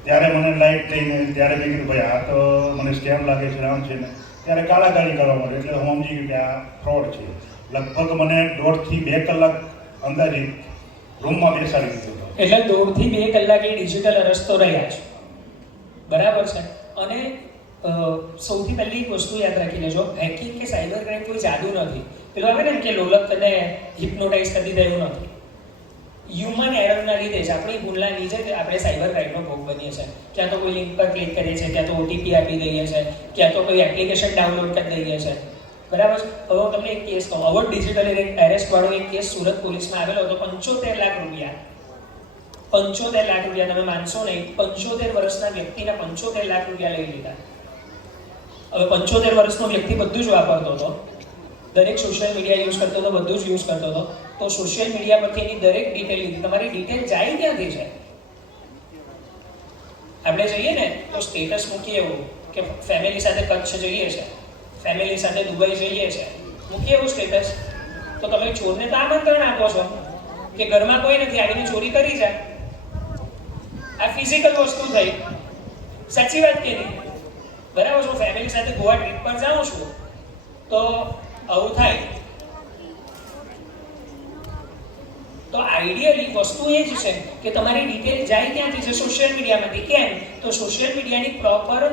ત્યારે મને લાઇટ થઈને ત્યારે મેં કીધું ભાઈ આ તો મને સ્કેમ લાગે છે, આમ છે ને. ત્યારે ગાળાગાળી કરવા માંડે એટલે હું સમજી ગયું કે આ ફ્રોડ છે. લગભગ મને 1.5 થી 2 કલાક અંદાજિત રૂમમાં બેસાડી દીધો હતો. એટલે 1.5 થી 2 કલાક એ ડિજિટલ અરેસ્ટ તો રહ્યા છે. બરાબર છે? અને સૌથી પહેલી એક વસ્તુ યાદ રાખી લેજો, હેકિંગ કે સાયબર ક્રાઇમ કોઈ જાદુ નથી. પેલું આવે ને કે લોલક તને હિપ્નોટાઇઝ કરી દીધા એવું નથી. હ્યુમન એરરના લીધે જ આપણી ભૂલના લીધે જ આપણે સાયબર ક્રાઇમનો ભોગ બનીએ છીએ. ક્યાં તો કોઈ લિંક પર ક્લિક કરીએ છીએ, ક્યાં તો ઓટીપી આપી દઈએ છીએ, ક્યાં તો કોઈ એપ્લિકેશન ડાઉનલોડ કરી દઈએ છીએ. બરાબર છે? હવે હું તમને એક કેસ કહું. અવોર્ડ ડિજિટલ એરેસ્ટ વાળો એક કેસ સુરત પોલીસમાં આવેલો હતો. 75 લાખ રૂપિયા 75 લાખ રૂપિયા તમે માનશો નહીં. 75 વર્ષના વ્યક્તિના 75 લાખ રૂપિયા લઈ લીધા. હવે 75 વર્ષનો વ્યક્તિ બધું જ વાપરતો હતો, દરેક સોશિયલ મીડિયા યુઝ કરતો હતો, બધું જ યુઝ કરતો હતો. તો સોશિયલ મીડિયા પરથી એની દરેક ડિટેલ લીધી. તમારી ડિટેલ જાય ક્યાંથી છે? આપણે જઈએ ને તો સ્ટેટસ મૂકીએ એવું કે ફેમિલી સાથે કચ્છ જઈએ છે, ફેમિલી સાથે દુબઈ જઈએ છે, મૂકીએ એવું સ્ટેટસ. તો તમે ચોરને તો આમંત્રણ આપો છો કે ઘરમાં કોઈ નથી, આવીને ચોરી કરી જાય. આ ફિઝિકલ વસ્તુ થઈ. સાચી વાત કે નહીં? બરાબર. હું ફેમિલી સાથે ગોવા ટ્રીપ પર જાઉં છું તો આવું થાય. તો આઈડિયલી વસ્તુ એ જ છે કે તમારી ડિટેલ જાય ક્યાંથી છે? સોશિયલ મીડિયામાંથી. કેમ? તો સોશિયલ મીડિયાની proper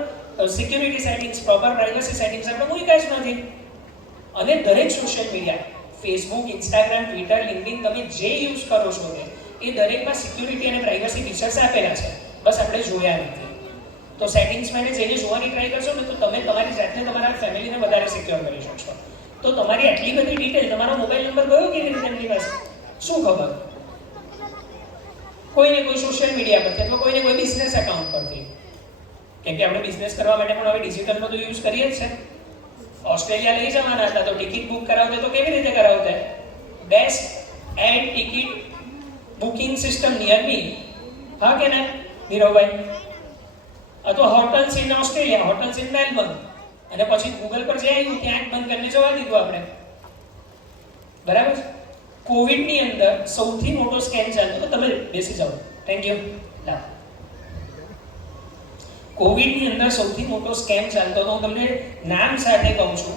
security settings, proper privacy settings આપણે મૂક્યા જ નથી. અને દરેક social media, Facebook, Instagram, Twitter, LinkedIn, તમે જે યુઝ કરો છો એ દરેકમાં સિક્યુરિટી અને પ્રાઇવસી ફીચર્સ આપેલા છે. બસ આપણે જોયા નથી. તો સેટિંગ્સમાં જઈને જોવાની ટ્રાય કરશો ને તો તમે તમારી જાતને તમારા ફેમિલીને વધારે સિક્યોર કરી શકશો. તો તમારી આટલી બધી ડિટેલ, તમારો મોબાઈલ નંબર ગયો કેવી રીતે એમની પાસે, શું ખબર? કોઈને કોઈ સોશિયલ મીડિયા પરથી અથવા કોઈને કોઈ બિઝનેસ એકાઉન્ટ પરથી, કેમ કે આપણે બિઝનેસ કરવા માટે પણ હવે ડિજિટલનો તો યુઝ કરીએ જ છે. ઓસ્ટ્રેલિયા લઈ જવાના હતા તો ટિકિટ બુક કરાવતા તો કેવી રીતે કરાવતા? Best ad ticket booking system near me, હા કે ના નીરવભાઈ? અથવા hotels in Australia, hotels in Melbourne, અને પછી ગૂગલ પર જે આવ્યું ત્યાં જ બંધ કરીને જવા દીધું આપણે, બરાબર છે? કોવિડની અંદર સૌથી મોટો સ્કેમ ચાલતો, તો તમે બેસી જાઓ, થેન્ક યુ. કોવિડની અંદર સૌથી મોટો સ્કેમ ચાલતો તો હું તમને નામ સાથે કહું છું.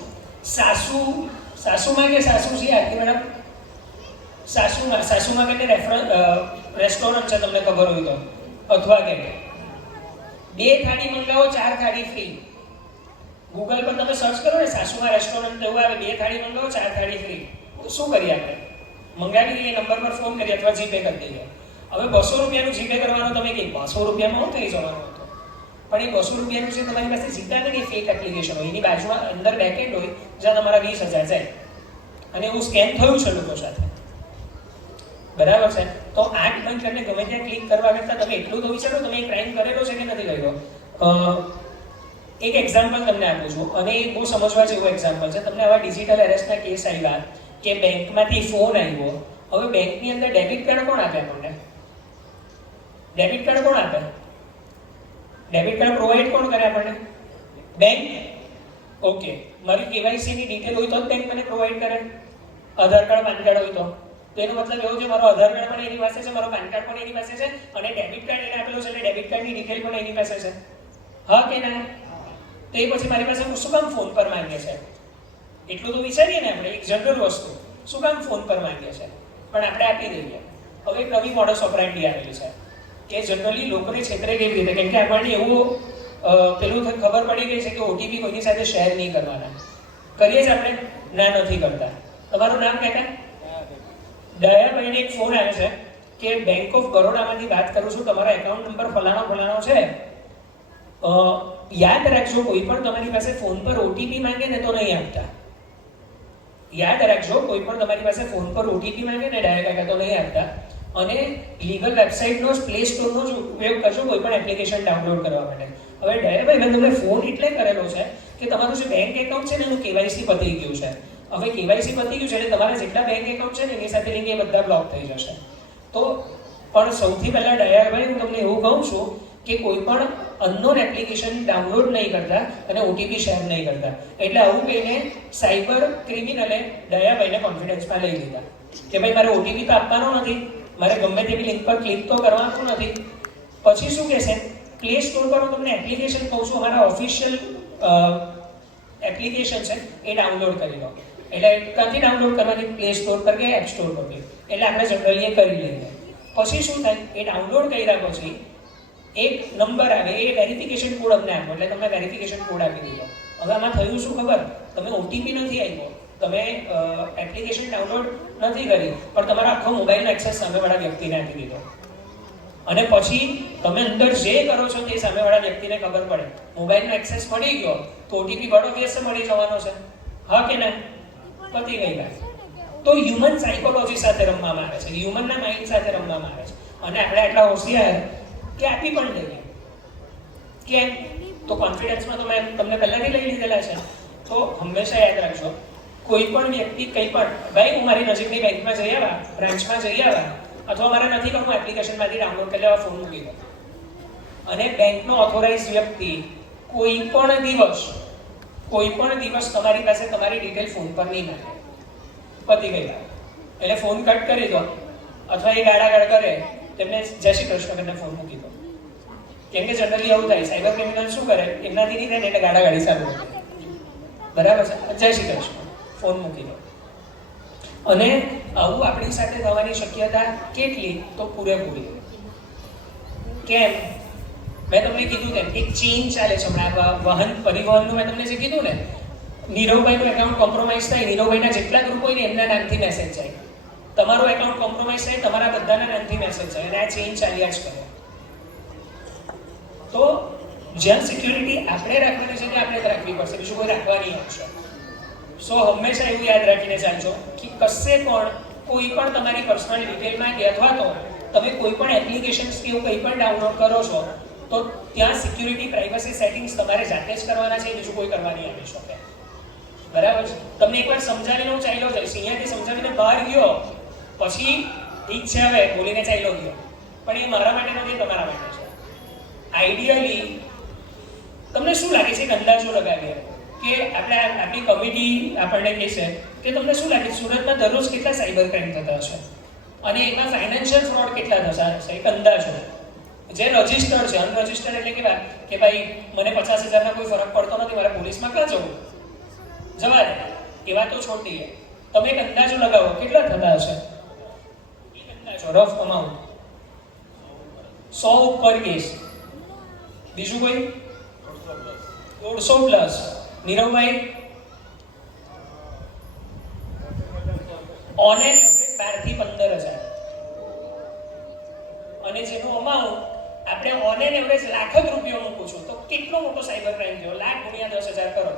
સાસુમાં કે સાસુ છે આરતી મેડમ? સાસુમાં કરીને રેસ્ટોરન્ટ છે, તમને ખબર હોય તો, અથવા કે 2 થાળી મંગાવો 4 થાળી ફ્રી. ગૂગલ પર તમે સર્ચ કરો ને સાસુમાં રેસ્ટોરન્ટ, એવું આવે 2 થાળી મંગાવો 4 થાળી ફ્રી. તો શું કરીએ આપણે? મંગાવી દઈએ, નંબર પર ફોન કરીએ અથવા જીપે કરી દઈએ. હવે 200 રૂપિયાનું જીપે કરવાનું, તમે કે 200 રૂપિયામાં હું થઈ જવાનું હતો, પણ એ 200 રૂપિયાનું છે તમારી પાસે જીપે નહીં, ફેક એપ્લિકેશન હોય, એની બાજુમાં અંદર બેકેન્ડ હોય જ્યાં તમારા 20,000 જાય, અને એવું સ્કેમ થયું છે લોકો સાથે, બરાબર છે? તો આંખ બંધ કરીને ગમે ત્યાં ક્લિક કરવા કરતાં તમે એટલું તો વિચારો તમે એ ક્રાઇમ કરેલો છે કે નથી કર્યો. એક એક્ઝામ્પલ તમને આપું છું, અને એ બહુ સમજવા જેવું એક્ઝામ્પલ છે. તમને આવા ડિજિટલ એરેસ્ટના કેસ આવ્યા કે બેંકમાંથી ફોન આવ્યો. હવે બેંકની અંદર ડેબિટ કાર્ડ કોણ આપે આપણને? ડેબિટ કાર્ડ કોણ આપે? ડેબિટ કાર્ડ પ્રોવાઈડ કોણ કરે આપણને? બેંક. ઓકે, મારી કેવાયસી ની ડિટેલ હોય તો જ બેંક મને પ્રોવાઈડ કરે. આધાર કાર્ડ, પાન કાર્ડ હોય તો તેનો મતલબ એવો છે મારો આધાર કાર્ડ પણ એની પાસે છે, મારો પાન કાર્ડ પણ એની પાસે છે, અને ડેબિટ કાર્ડ એને આપેલો છે એટલે ડેબિટ કાર્ડની ડિટેલ પણ એની પાસે છે, હા કે ના? તો એ પછી મારી પાસે શું કામ ફોન પર માંગે છે? એટલું તો વિચારીએ ને આપણે, એક જનરલ વસ્તુ, શું કામ ફોન પર માંગે છે? પણ આપણે આપી દઈએ. હવે એક નવી મોડસ ઓપરેન્ડી આવેલી છે કે જનરલી લોકોને છેતરે કેવી રીતે, કેમ કે આપણને એવું પેલું ખબર પડી ગઈ છે કે ઓટીપી કોઈની સાથે શેર નહીં કરવાના. કરીએ જ આપણે? ના, નથી કરતા. તમારું નામ કહેતા? દયાભાઈને એક ફોન આવે છે કે બેંક ઓફ બરોડામાંથી વાત કરું છું, તમારા એકાઉન્ટ નંબર ફલાણો ફલાણો છે, યાદ રાખજો કોઈ પણ તમારી પાસે ફોન પર ઓટીપી માંગે ને તો નહીં આપતા. યાદ રાખજો કોઈ પણ તમારી પાસે ફોન પર ઓટીપી માંગે ને ડાયા કાકા તો નહીં આપતા. અને લીગલ વેબસાઇટનો જ પ્લે સ્ટોરનો જ ઉપયોગ કરજો કોઈ પણ એપ્લિકેશન ડાઉનલોડ કરવા માટે. હવે ડાયાભાઈ મેં તમને ફોન એટલે કરેલો છે કે તમારું જે બેંક એકાઉન્ટ છે ને એનું કેવાયસી પતી ગયું છે. હવે કેવાયસી પતી ગયું છે એટલે તમારા જેટલા બેંક એકાઉન્ટ છે ને એની સાથે લિંક એ બધા બ્લોક થઈ જશે. તો પણ સૌથી પહેલા ડાયાભાઈ હું તમને એવું કહું છું કે કોઈ પણ અનનોન એપ્લિકેશન ડાઉનલોડ નહીં કરતા અને ઓટીપી શેર નહીં કરતા. એટલે આવું કહીને સાયબર ક્રિમિનલે દયાભાઈને કોન્ફિડન્સમાં લઈ લીધા કે ભાઈ મારે ઓટીપી તો આપવાનો નથી, મારે ગમે તેવી લિંક પર ક્લિક તો કરવાનું નથી. પછી શું કહેશે? પ્લે સ્ટોર પર હું તમને એપ્લિકેશન કહું છું, અમારા ઓફિશિયલ એપ્લિકેશન છે એ ડાઉનલોડ કરી લો. એટલે ક્યાંથી ડાઉનલોડ કરવાની? પ્લે સ્ટોર પર કે એપ સ્ટોર પરથી. એટલે આપણે જનરલી એ કરી લઈએ. પછી શું થાય? એ ડાઉનલોડ કર્યા પછી એક નંબર આવે, એ વેરિફિકેશન કોડ અમને આપો, એટલે તમે વેરિફિકેશન કોડ આપી દીધો. હવે આમાં થયું શું ખબર? તમે ઓટીપી નથી આપ્યો, તમે એપ્લિકેશન ડાઉનલોડ નથી કરી, પણ તમારા આખો મોબાઈલનો એક્સેસ સામેવાળા વ્યક્તિને આપી દીધો. અને પછી તમે અંદર જે કરો છો તે સામેવાળા વ્યક્તિને ખબર પડે. મોબાઈલનો એક્સેસ મળી ગયો તો ઓટીપી બડો દિવસે મળી જવાનો છે, હા કે ના? પતી ગઈ વાત. તો હ્યુમન સાયકોલોજી સાથે રમવામાં આવે છે, હ્યુમનના માઇન્ડ સાથે રમવામાં આવે છે. અને આપણે એટલા હોશિયાર કે આપી પણ દઈએ. કેમ? તો કોન્ફિડન્સમાં તો મેં તમને પહેલાથી લઈ લીધેલા છે. તો હંમેશા યાદ રાખજો, કોઈ પણ વ્યક્તિ કંઈ પણ, ભાઈ હું મારી નજીકની બેંકમાં જઈ આવ્યા, બ્રાન્ચમાં જઈ આવ્યા, અથવા મારે નથી કરવું એપ્લિકેશનમાંથી ડાઉનલોડ કરી લેવા, ફોન મૂકી દો. અને બેંકનો ઓથોરાઇઝ વ્યક્તિ કોઈ પણ દિવસ તમારી પાસે તમારી ડિટેલ ફોન પર નહીં નાખે. પતી ગઈ. એટલે ફોન કટ કરી દો, અથવા એ ગાળાગાળ કરે તેમને જય શ્રી કૃષ્ણ કરીને ફોન મૂકી દો. કેમ કે જનરલી આવું થાય, સાયબર ક્રિમિનલ શું કરે? એમનાથી નહીં થાય ને એટલે ગાળાગાળી ચાલુ કરે. બરાબર છે? જય શ્રી કૃષ્ણ, ફોન મૂકી દો. અને આવું આપણી સાથે થવાની શક્યતા કેટલી? તો પૂરેપૂરી. કેમ? મેં તમને કીધું તેમ એક ચેઇન ચાલે છે હમણાં વાહન પરિવહનનું. મેં તમને જે કીધું ને, નીરવભાઈનું એકાઉન્ટ કોમ્પ્રોમાઇઝ થાય, નીરવભાઈના જેટલા ગ્રુપ હોય ને એમના નામથી મેસેજ જાય. તમારું એકાઉન્ટ કોમ્પ્રોમાઇઝ થાય, તમારા બધાના નામથી મેસેજ જાય, અને આ ચેઇન ચાલ્યા જ કરે. તો જ્યાં સિક્યુરિટી આપણે રાખવાની છે ત્યાં આપણે જ રાખવી પડશે, બીજું કોઈ રાખવા નહીં આવશે. સો હંમેશા એવું યાદ રાખીને ચાલજો કે કશે પણ કોઈ પણ તમારી પર્સનલ ડિટેલ માંગે અથવા તો તમે કોઈ પણ એપ્લિકેશન્સ કે એવું કંઈ પણ ડાઉનલોડ કરો છો તો ત્યાં સિક્યુરિટી પ્રાઇવસી સેટિંગ્સ તમારે જાતે જ કરવાના છે, બીજું કોઈ કરવા નહીં આવી શકે. બરાબર છે? તમને એકવાર સમજાવીને હું ચાલ્યો જઈશ, અહીંયાથી સમજાવીને બહાર ગયો પછી ઠીક છે હવે બોલીને ચાલ્યો ગયો, પણ એ મારા માટે નથી, તમારા માટે છે. આઈડિયલી તમને શું લાગે છે, એક અંદાજો લગાવીએ કે આપણી કમિટી આપણને કહેશે કે તમને શું લાગે સુરતમાં દરરોજ કેટલા સાયબર ક્રાઇમ થતા હશે અને એમાં ફાઇનાન્શિયલ ફ્રોડ કેટલા થતા હશે, એક અંદાજો. જે રજિસ્ટર્ડ છે, અનરજિસ્ટર્ડ એટલે કેવા કે ભાઈ મને 50,000 કોઈ ફરક પડતો નથી, મારે પોલીસમાં ક્યાં જવું, જવા દે, એવા તો છોડ દઈએ. તમે એક અંદાજો લગાવો કેટલા થતા હશે, એક અંદાજો રફ અમાઉન્ટ. 100 ઉપર કેસ, બીજું કોઈ 150 plus. Niravbhai on an average 12 થી 15,000 અને જેનું અમાઉન્ટ આપણે ઓન એન એવરેજ લાખ જ રૂપિયા મૂકું છું તો કેટલો મોટો સાયબર ક્રાઇમ થયો, લાખ ગુણ્યા 10,000 કરો.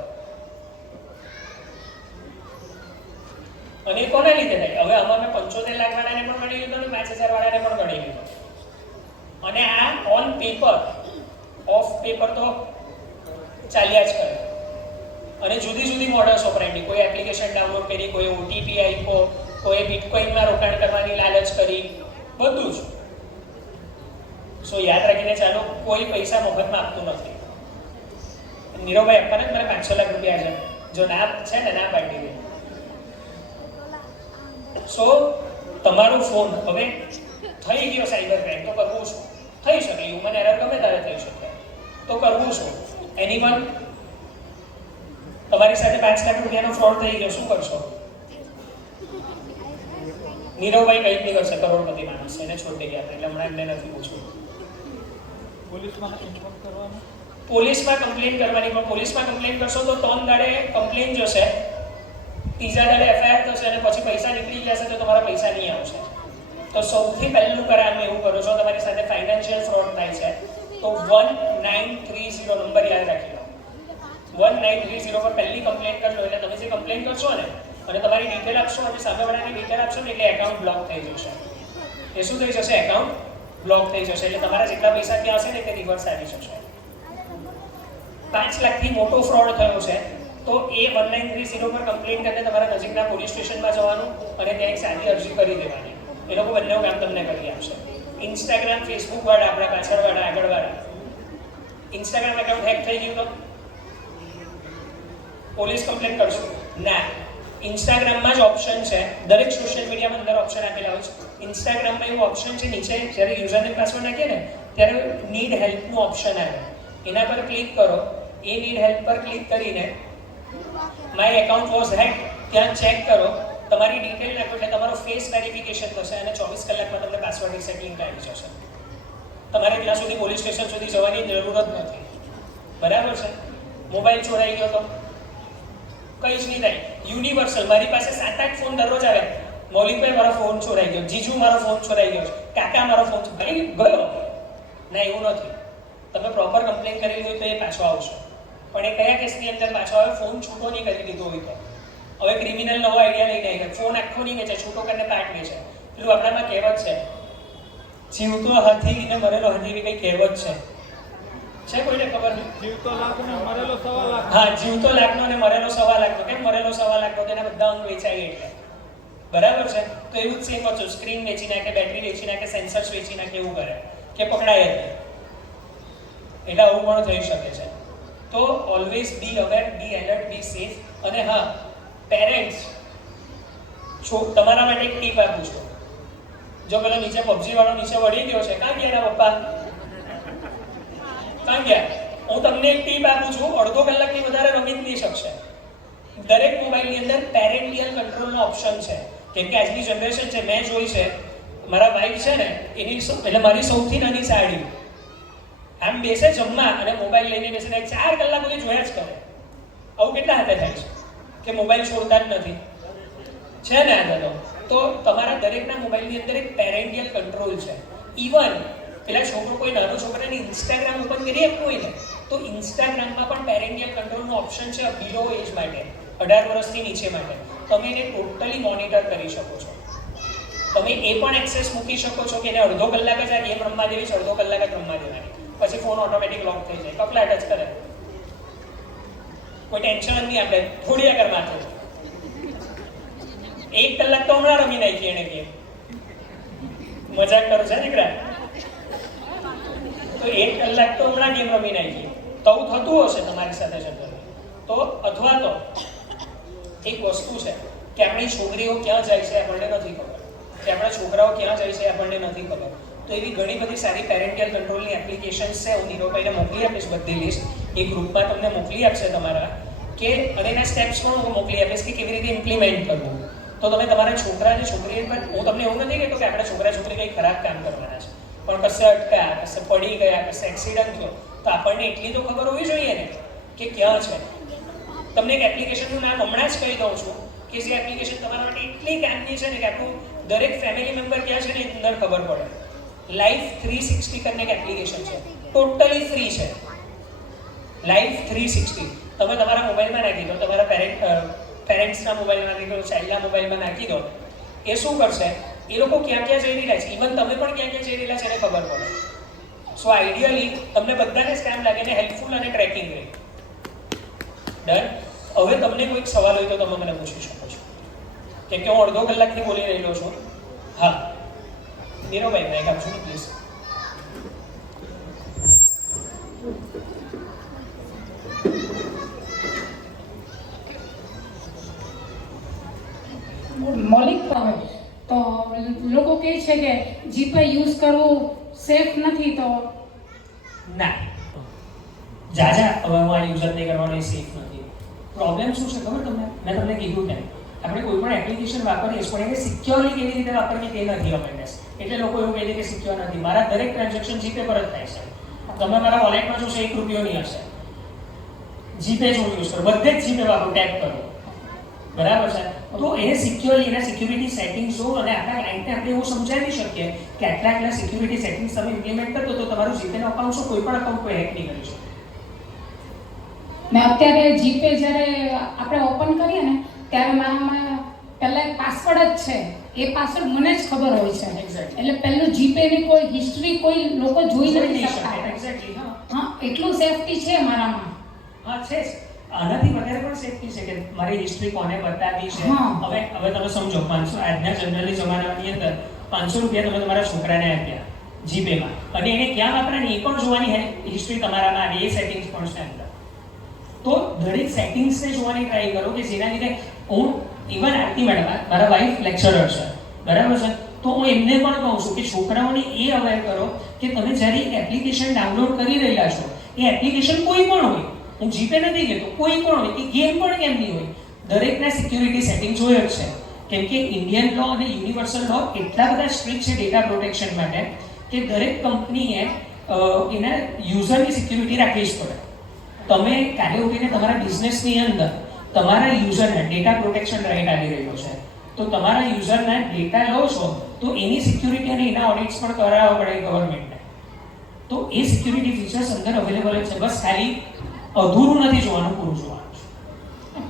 અને કોના લીધે થાય? હવે આમાં મેં 75 લાખ વાળાને પણ ગણી લીધો ને 5,000 વાળાને પણ ગણી લીધો. અને આ ઓન પેપર, ઓફ પેપર તો ચાલ્યા જ કરે. અને જુદી જુદી મોડલ્સ ઓપરેન્ડી, કોઈ એપ્લિકેશન ડાઉનલોડ કરી, કોઈ ઓટીપી આપ્યો, કોઈ બિટકોઇનમાં રોકાણ કરવાની લાલચ કરી, બધું જ. સો યાદ રાખીને ચાલો, કોઈ પૈસા મફતમાં આપતું નથી. નીરવભાઈ આપવાના જ મને 500 લાખ રૂપિયા છે, જો ના છે ને ના પાડી દે. સો તમારો ફોન હવે થઈ ગયો સાયબર ક્રાઇમ તો કરવું શું? થઈ શકે, હ્યુમન એરર ગમે ત્યારે થઈ શકે, તો કરવું શું? એનીવન તમારી સાથે 5 લાખ રૂપિયાનો ફ્રોડ થઈ ગયો, શું કરશો? નીરવભાઈ કંઈક નહીં કરશે, કરોડપતિ માણસ એને છોડી ગયા એટલે હમણાં એમને નથી પૂછવું. પોલીસમાં કમ્પ્લેન કરવાની, પણ પોલીસમાં કમ્પ્લેન કરશો તો 3 દાડે કમ્પ્લેન જશે, ત્રીજા દાડે એફઆઈઆર થશે અને પછી પૈસા નીકળી જશે તો તમારા પૈસા નહીં આવશે. તો સૌથી પહેલું કામ એવું કરો છો, તમારી સાથે ફાઇનાન્શિયલ ફ્રોડ થાય છે તો 1930 નંબર યાદ રાખી લો. 1930 પર પહેલી કમ્પ્લેન કરજો એટલે તમે જે કમ્પ્લેન કરશો ને અને તમારી ડિટેલ આપશો અને સામેવાળાની ડિટેલ આપશો ને એટલે એકાઉન્ટ બ્લોક થઈ જશે. એ શું થઈ જશે? એકાઉન્ટ બ્લોક થઈ જશે. એટલે તમારા જેટલા પૈસા ત્યાં હશે ને તે રિવર્સ આવી જશે. 5 લાખથી મોટો ફ્રોડ થયો છે તો એ 1930 પર કમ્પ્લેન કરીને તમારા નજીકના પોલીસ સ્ટેશનમાં જવાનું અને ત્યાં એક સાદી અરજી કરી દેવાની. એ લોકો બંને કામ તમને કરી આપશે. ઇન્સ્ટાગ્રામ, ફેસબુક વાળા, આપણા પાછળવાળા, આગળવાળા, ઇન્સ્ટાગ્રામ એકાઉન્ટ હેક થઈ ગયું તો પોલીસ કમ્પ્લેન કરશો? ના. ઇન્સ્ટાગ્રામમાં જ ઓપ્શન છે, દરેક સોશિયલ મીડિયામાં અંદર ઓપ્શન આપેલા હોય છે. ઇન્સ્ટાગ્રામમાં એવું ઓપ્શન છે, નીચે જ્યારે યુઝર નેમ પાસવર્ડ નાખીએ ને ત્યારે નીડ હેલ્પનું ઓપ્શન આવે, એના પર ક્લિક કરો. એ નીડ હેલ્પ પર ક્લિક કરીને માય એકાઉન્ટ વોઝ હેક ત્યાં ચેક કરો, તમારી ડિટેલ નાખો એટલે તમારો ફેસ વેરિફિકેશન થશે અને 24 કલાકમાં તમને પાસવર્ડ રીસેટ લિંક આવી જશે. તમારે ત્યાં સુધી પોલીસ સ્ટેશન સુધી જવાની જરૂર જ નથી. બરાબર છે? મોબાઈલ ચોરાઈ ગયો તો કંઈ જ નહીં થાય. યુનિવર્સલ, મારી પાસે 7-8 ફોન દરરોજ આવે, મૌલિકભાઈ મારો ફોન ચોરાઈ ગયો, જીજુ મારો ફોન ચોરાઈ ગયો, કાકા મારો ફોન ભાઈ ગયો. ના, એવું નથી. તમે પ્રોપર કમ્પ્લેન કરેલી હોય તો એ પાછો આવશે. પણ એ કયા કેસની અંદર પાછો આવે? ફોન છૂટો નહીં કરી દીધો હોય તો. હવે ક્રિમિનલ નવો આઈડિયા લઈને આવી ગયા, ફોન આખો નહીં વેચે, છૂટો કરીને પાટ વેચે. પેલું આપણામાં કહેવત છે, જીવતો હાથી ને મરેલો હાથી એવી કઈ કહેવત છે કોઈને ખબર નહીં? જીવતો લાખ ને મરેલો 1.25 લાખ. હા, જીવતો લાખનો અને મરેલો 1.25 લાખનો. કેમ મરેલો 1.25 લાખનો? તેના બધા અંગ વેચાય એટલે. બરાબર છે? તો એવું જ સેમ વસ્તુ, સ્ક્રીન વેચી નાખે, બેટરી વેચી નાખે, સેન્સર્સ વેચી નાખે, એવું કરે કે પકડાય જ નહીં. એટલે આવું પણ થઈ શકે છે. તો always be aware, be alert, be safe. અને હા, પેરેન્ટ્સ, તમારા માટે એક ટીપ આપું છું. જો પેલો નીચે પબજી વાળો નીચે વળી ગયો છે, કાં ગયા પપ્પા? કાં ગયા? હું તમને એક ટીપ આપું છું, અડધો કલાકથી વધારે રમી જ નહીં શકશે. દરેક મોબાઈલની અંદર પેરેન્ટિયલ કંટ્રોલનો ઓપ્શન છે. કેમ કે આજની જનરેશન છે, મેં જોઈ છે, મારા વાઈફ છે ને એની એટલે મારી સૌથી નાની સાડી આમ બેસે જમવા અને મોબાઈલ લઈને બેસે 4 કલાક સુધી જોયા જ કરે. આવું કેટલા હાથે થાય છે કે મોબાઈલ છોડતા જ નથી? છે ને આ તો તમારા દરેકના મોબાઈલની અંદર એક પેરેન્ટિયલ કંટ્રોલ છે. ઇવન પેલા છોકરો, કોઈ નાનો છોકરાને ઇન્સ્ટાગ્રામ ઓપન કરી આપવું હોય ને તો તો ઇન્સ્ટાગ્રામમાં પણ પેરેન્ટિયલ કંટ્રોલનો ઓપ્શન છે બિલો એજ માટે, 18 વર્ષથી નીચે માટે. તમે એને ટોટલી મોનિટર કરી શકો છો. તમે એ પણ એક્સેસ મૂકી શકો છો કે એને અડધો કલાક જ આ ગેમ રમવા દેવી છે, અડધો કલાક જ રમવા દેવાની, પછી ફોન ઓટોમેટિક લોક થઈ જાય, કપલા ટચ કરે, કોઈ ટેન્શન જ નહીં. આપણે થોડી આગળ માથે 1 કલાક તો હમણાં રમી નાખી એને ગેમ. મજાક કરો છો દીકરા? તો 1 કલાક તો હમણાં ગેમ રમી નાખી. તો થતું હશે તમારી સાથે જનરલી. તો અથવા તો એક વસ્તુ છે કે આપણી છોકરીઓ ક્યાં જાય છે આપણને નથી ખબર, કે આપણા છોકરાઓ ક્યાં જાય છે આપણને નથી ખબર. તો એવી ઘણી બધી સારી પેરેન્ટિયલ કંટ્રોલની એપ્લિકેશન્સ છે. હું નીરોભાઈને મોકલી આપીશ બધી લિસ્ટ, એ ગ્રુપમાં તમને મોકલી આપશે તમારા, કે અને એના સ્ટેપ્સ પણ હું મોકલી આપીશ કે કેવી રીતે ઇમ્પ્લિમેન્ટ કરવું. તો તમે તમારા છોકરા અને છોકરી પર, હું તમને એવું નથી કહેતો કે આપણા છોકરા છોકરી કંઈ ખરાબ કામ કરવાના છે, પણ કશે અટક્યા, કશે પડી ગયા, કશે એક્સિડન્ટ થયો, તો આપણને એટલી તો ખબર હોવી જોઈએ ને કે ક્યાં છે. તમને એક એપ્લિકેશનનું નામ હમણાં જ કહી દઉં છું કે જે એપ્લિકેશન તમારા માટે એટલી કામની છે ને કે આપણું દરેક ફેમિલી મેમ્બર ક્યાં છે ને એની અંદર ખબર પડે. લાઈફ 360 કરીને એક એપ્લિકેશન છે, ટોટલી ફ્રી છે. લાઈફ 360 તમે તમારા મોબાઈલમાં નાખી દો, તમારા પેરેન્ટ્સના મોબાઈલમાં નાખી દો, ચાઇલ્ડના મોબાઈલમાં નાખી દો. એ શું કરશે, એ લોકો ક્યાં ક્યાં જઈ રહ્યા છે, ઇવન તમે પણ ક્યાં ક્યાં જઈ રહેલા છે એને ખબર પડે. સો આઈડિયલી તમને બધાને જ કામ લાગે ને હેલ્પફુલ અને ટ્રેકિંગ રહે. ડન. હવે તમને કોઈક સવાલ હોય તો તમે મને પૂછી શકો છો, કેમ કે હું અડધો કલાકથી બોલી રહેલો છું. હા નીરોભાઈ, માઇક આપજો ને પ્લીઝ. મૌલિક તો લોકો કહે છે કે જીપે યુઝ કરવું સેફ નથી, તો ના, જાજા હવે હું આ યુઝર નહીં કરવાનો એ સેફ નથી. પ્રોબ્લેમ શું છે ખબર તમને? મેં તમને કીધું તેમ આપણે કોઈ પણ એપ્લિકેશન વાપરીએ પણ એને સિક્યોરલી કેવી રીતે વાપરવી તે નથી અવેરનેસ. એટલે લોકો એવું કહે છે કે સિક્યોર નથી. મારા દરેક ટ્રાન્ઝેક્શન જીપે પર જ થાય છે. તમે મારા વોલેટમાં જોશો 1 રૂપિયો નહીં હશે. જીપે જ હું યુઝ કરું, બધે જ જીપે વાપરું, ટેપ કરું, બરાબર છે. તો એને સિક્યોરલી એના સિક્યુરિટી સેટિંગ્સ જો, અને આપણા ક્લાયન્ટને આપણે એવું સમજાવી શકીએ કે આટલા સિક્યુરિટી સેટિંગ્સ તમે ઇમ્પ્લિમેન્ટ કરો તો તમારું જીપેનું અકાઉન્ટ શું કોઈ પણ અકાઉન્ટ કોઈ હેક નહીં કરી શકે. ને અત્યારે જીપે જ્યારે આપણે ઓપન કરીએ ને ત્યારે મારામાં પહેલાં એક પાસવર્ડ જ છે, એ પાસવર્ડ મને જ ખબર હોય છે. એટલે પહેલું જીપેની કોઈ હિસ્ટ્રી કોઈ લોકો જોઈ નથી શકતા. એક્ઝેક્ટલી. હા, એટલું સેફટી છે મારામાં. હા છે જ. આનાથી વધારે પણ સેફટી છે કે મારી હિસ્ટ્રી કોને બતાવી છે. હવે તમે સમજો 500 આજના જનરલી જમાનાની અંદર 500 રૂપિયા તમે તમારા છોકરાને આપ્યા જીપેમાં, અને એને ક્યાં વાપરાની એ પણ જોવાની હિસ્ટ્રી તમારામાં આવી, એ સેટિંગ્સ પણ છે અંદર. તો દરેક સેટિંગ્સને જોવાની ટ્રાય કરો કે જેના લીધે હું ઇવન આરતી મેડમ, મારા વાઇફ લેક્ચરર છે, બરાબર છે, તો હું એમને પણ કહું છું કે છોકરાઓને એ અવેર કરો કે તમે જ્યારે એપ્લિકેશન ડાઉનલોડ કરી રહ્યા છો, એ એપ્લિકેશન કોઈ પણ હોય, હું જીપે નથી કહેતો, કોઈ પણ હોય, એ ગેમ પણ કેમની હોય, દરેકના સિક્યુરિટી સેટિંગ્સ હોય જ છે. કેમ કે ઇન્ડિયન લો અને યુનિવર્સલ લો એટલા બધા સ્ટ્રિક્ટ છે ડેટા પ્રોટેક્શન માટે કે દરેક કંપનીએ એના યુઝરની સિક્યુરિટી રાખવી જ પડે. તમે કાલે ઉઠીને તમારા બિઝનેસની અંદર તમારા યુઝરને ડેટા પ્રોટેક્શન રાઇટ આવી રહ્યો છે, તો તમારા યુઝરના ડેટા લો છો તો એની સિક્યુરિટી અને એના ઓડિટ્સ પણ કરાવવા પડે ગવર્મેન્ટને. તો એ સિક્યુરિટી ફીચર્સ અંદર અવેલેબલ છે, બસ ખાલી અધૂરું નથી જોવાનું, પૂરું જોવાનું છે.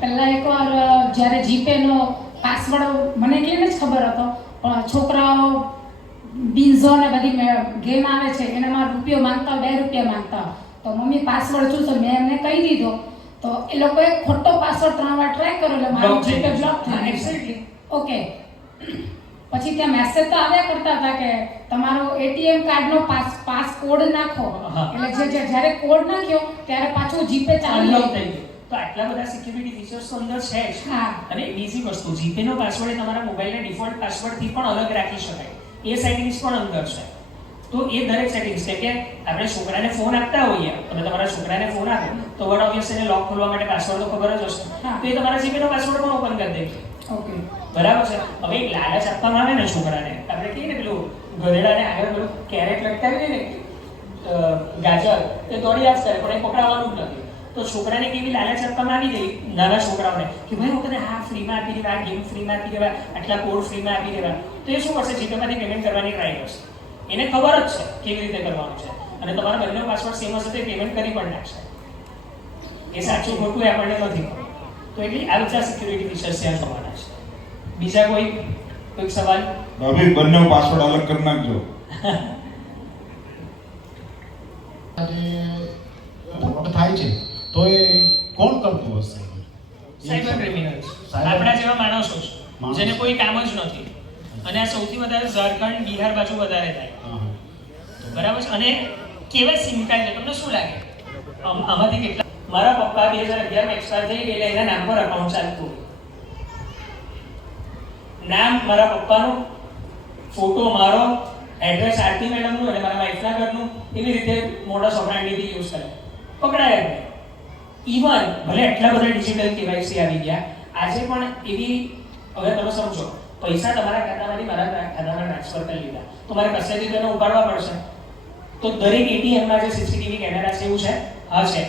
પહેલાં એકવાર જ્યારે જીપેનો પાસવર્ડ મને એટલે જ ખબર હતો, પણ છોકરાઓ બિન્ઝો ને બધી ગેમ આવે છે એનામાં રૂપિયો માંગતા, 2 રૂપિયા માંગતા, તો મમ્મી પાસવર્ડ શું છે, મેં એમને કહી દીધો, તો એ લોકોએ ખોટો પાસવર્ડ 3 વાર ટ્રાય કર્યો એટલે મારો જીપે બ્લોક થઈ ગયો. ઓકે, પછી ત્યાં મેસેજ તો આવ્યા કરતા હતા કે તમારો એટીએમ કાર્ડનો પાસ કોડ નાખો, એટલે જ્યારે કોડ નાખ્યો ત્યારે પાછું જીપે ચાલુ થઈ ગયું. તો આટલા બધા સિક્યુરિટી ફીચર્સ તો અંદર છે જ. અને બીજી વસ્તુ, જીપેનો પાસવર્ડ એ તમારા મોબાઈલના ડિફોલ્ટ પાસવર્ડથી પણ અલગ રાખી શકાય, એ સેટિંગ્સ પણ અંદર છે. તો એ દરેક સેટિંગ્સ છે કે આપણે છોકરાને ફોન આપતા હોઈએ, તમે તમારા છોકરાને ફોન આપો તો વન ઓબ્વિયસ એને લોક ખોલવા માટે પાસવર્ડ તો ખબર જ હશે, તો એ તમારા જીપેનો પાસવર્ડ પણ ઓપન કરી દે. ઓકે, બરાબર છે. હવે એક લાલચ આપવામાં આવે ને છોકરાને, આપણે કહીએ ને પેલું ગધેડાને આગળ પેલું કેરેટ લટકાવી દે ને ગાજર, એ દોડી આવશે પણ એ પકડાવવાનું જ નથી. તો છોકરાને કેવી લાલચ આપવામાં આવી ગઈ નાના છોકરાઓને કે ભાઈ હું તને હા ફ્રીમાં આપી દેવા, ગેમ ફ્રીમાં આપી દેવા, આટલા કોડ ફ્રીમાં આપી દેવા, તો એ શું કરશે, જીપેમાંથી પેમેન્ટ કરવાની ટ્રાય કરશે. એને ખબર જ છે કેવી રીતે કરવાનું છે, અને તમારા બંને પાસવર્ડ સેમ હશે તો એ પેમેન્ટ કરી પણ નાખશે. એ સાચું ખોટું એ આપણને નથી ખબર. તો એટલે આ બધા સિક્યુરિટી ફીચર્સ ત્યાં જોવાના છે. બીજા કોઈક સવાલ? ભાભી બંને પાસવર્ડ અલગ કરી નાખજો. ફ્રોડ થાય છે તો એ કોણ કરતું હશે? સાયબર ક્રિમિનલ્સ, આપણા જેવા માણસો છે જેને કોઈ કામ જ નથી. અને આ સૌથી વધારે ઝારખંડ, બિહાર બાજુ વધારે થાય. બરાબર છે. અને કેવા સિમ કાર્ડ છે તમને શું લાગે આમાંથી કેટલા? મારા પપ્પા 2011 માં એક્સપાયર થઈ ગયેલા, એના નામ પર અકાઉન્ટ ચાલતું. નામ મારા પપ્પાનું, ફોટો મારો, એડ્રેસ આરતી મેડમનું અને મારા વાઈફના ઘરનું, એવી રીતે મોડસ ઓપરેન્ડીથી યુઝ કરે. પકડાયા ગયા. ઇવન ભલે એટલા બધા ડિજિટલ કેવાયસી આવી ગયા, આજે પણ એવી, હવે તમે સમજો, પૈસા તમારા ખાતામાંથી મારા ખાતામાં ટ્રાન્સફર કરી લીધા, તો મારે કશેથી તો એને ઉપાડવા પડશે. તો દરેક એટીએમમાં જે સીસીટીવી કેમેરા છે એવું છે? હા છે.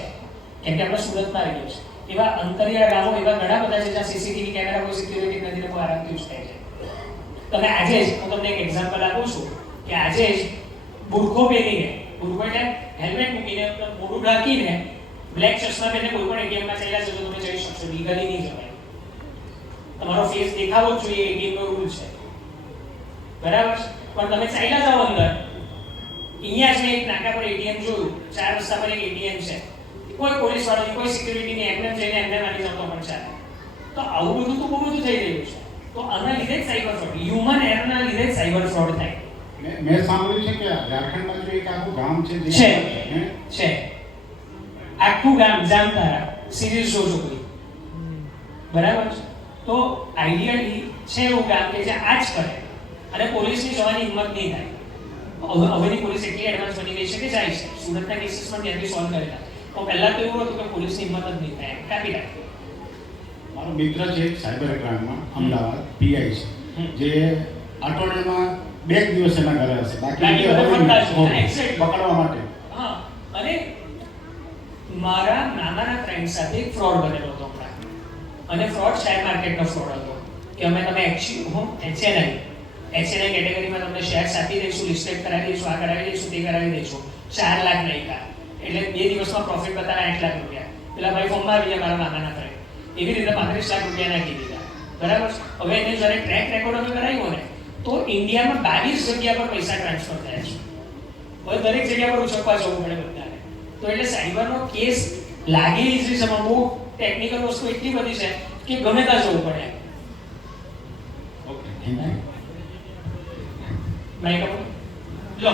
કેમ કે આપણે સુરતમાં રહીએ છીએ. એવા અંતરિયાળ ગામો એવા ઘણા બધા છે જ્યાં સીસીટીવી કેમેરા કોઈ સિક્યુરિટી નથી, લોકો આરામથી યુઝ થાય છે. તમે આજે જ, હું તમને એક એક્ઝામ્પલ આપું છું કે આજે જ બુરખો પહેરીને, બુરખો એટલે હેલ્મેટ મૂકીને, મોઢું ઢાંકીને, બ્લેક ચશ્મા પહેરીને કોઈ પણ એટીએમમાં ચાલ્યા જશો તમે જઈ શકશો. લીગલી નહીં જવાય. તમારો ફેસ દેખાવો જ જોઈએ, એટીએમનો રૂલ છે. બરાબર? પણ તમે ચાલ્યા જાઓ અંદર, અહીંયા જ મેં એક નાકા પર એટીએમ જોયું, 4 રસ્તા પર એક એટીએમ છે, કોઈ પોલીસ વાળો કોઈ સિક્યુરિટી નહીં, એમને જઈને એમને મારી જતો પણ ચાલે. તો આવું બધું તો બહુ બધું થઈ રહ્યું છે. તો આના લીધે જ સાયબર ફ્રોડ, હ્યુમન એરરના લીધે જ સાયબર ફ્રોડ થાય. મેં સાંભળ્યું છે કે ઝારખંડમાં જો એક આખું ગામ છે છે આખું ગામ જામતારા, સિરીઝ જોજો કોઈ. બરાબર છે? તો આઈડિયલી છે એવું ગામ કે જે આ જ કરે અને પોલીસની જવાની હિંમત નહીં થાય. હવેની પોલીસ એટલી એડવાન્સ બની ગઈ છે કે જાય છે. સુરતના કેસીસ પણ ત્યાંથી સોલ્વ કરેલા. તો પહેલા તો એવું હતું કે પોલીસની હિંમત જ નહીં થાય, કાપી નાખે. મારો મિત્ર છે સાયબર ક્રાઇમમાં અમદાવાદ પીઆઈ છે, જે અઠવાડિયામાં 2 દિવસ એના ઘરે હશે, બાકી પકડવા માટે. હા. અને મારા મામાના ફ્રેન્ડ સાથે એક ફ્રોડ બનેલો હતો હમણાં. અને ફ્રોડ શેર માર્કેટનો ફ્રોડ હતો કે અમે તમે એચએનઆઈ કેટેગરીમાં તમને શેર્સ આપી દઈશું, લિસ્ટેડ કરાવી દઈશું, આ કરાવી દઈશું, તે કરાવી દઈશું. 4 લાખ નાખ્યા એટલે 2 દિવસમાં પ્રોફિટ બતાવ્યા 8 લાખ રૂપિયા. પેલા ભાઈ ફોર્મમાં આવી ગયા મારા મામાના ફ્રેન્ડ. એવી રીતે 35 લાખ રૂપિયા નાખી દીધા. બરાબર? હવે એને જ્યારે ટ્રેક રેકોર્ડ અમે કરાવ્યો ને, તો ઇન્ડિયામાં 22 જગ્યા પર પૈસા ટ્રાન્સફર થયા છે. હવે દરેક જગ્યા પર ઉછકવા જવું પડે બધાને. તો એટલે સાયબરનો કેસ લાગે ઇઝી છે, બહુ ટેકનિકલ વસ્તુ એટલી બધી છે કે ગમે ત્યાં જવું પડે. Okay, thank you. Mic law.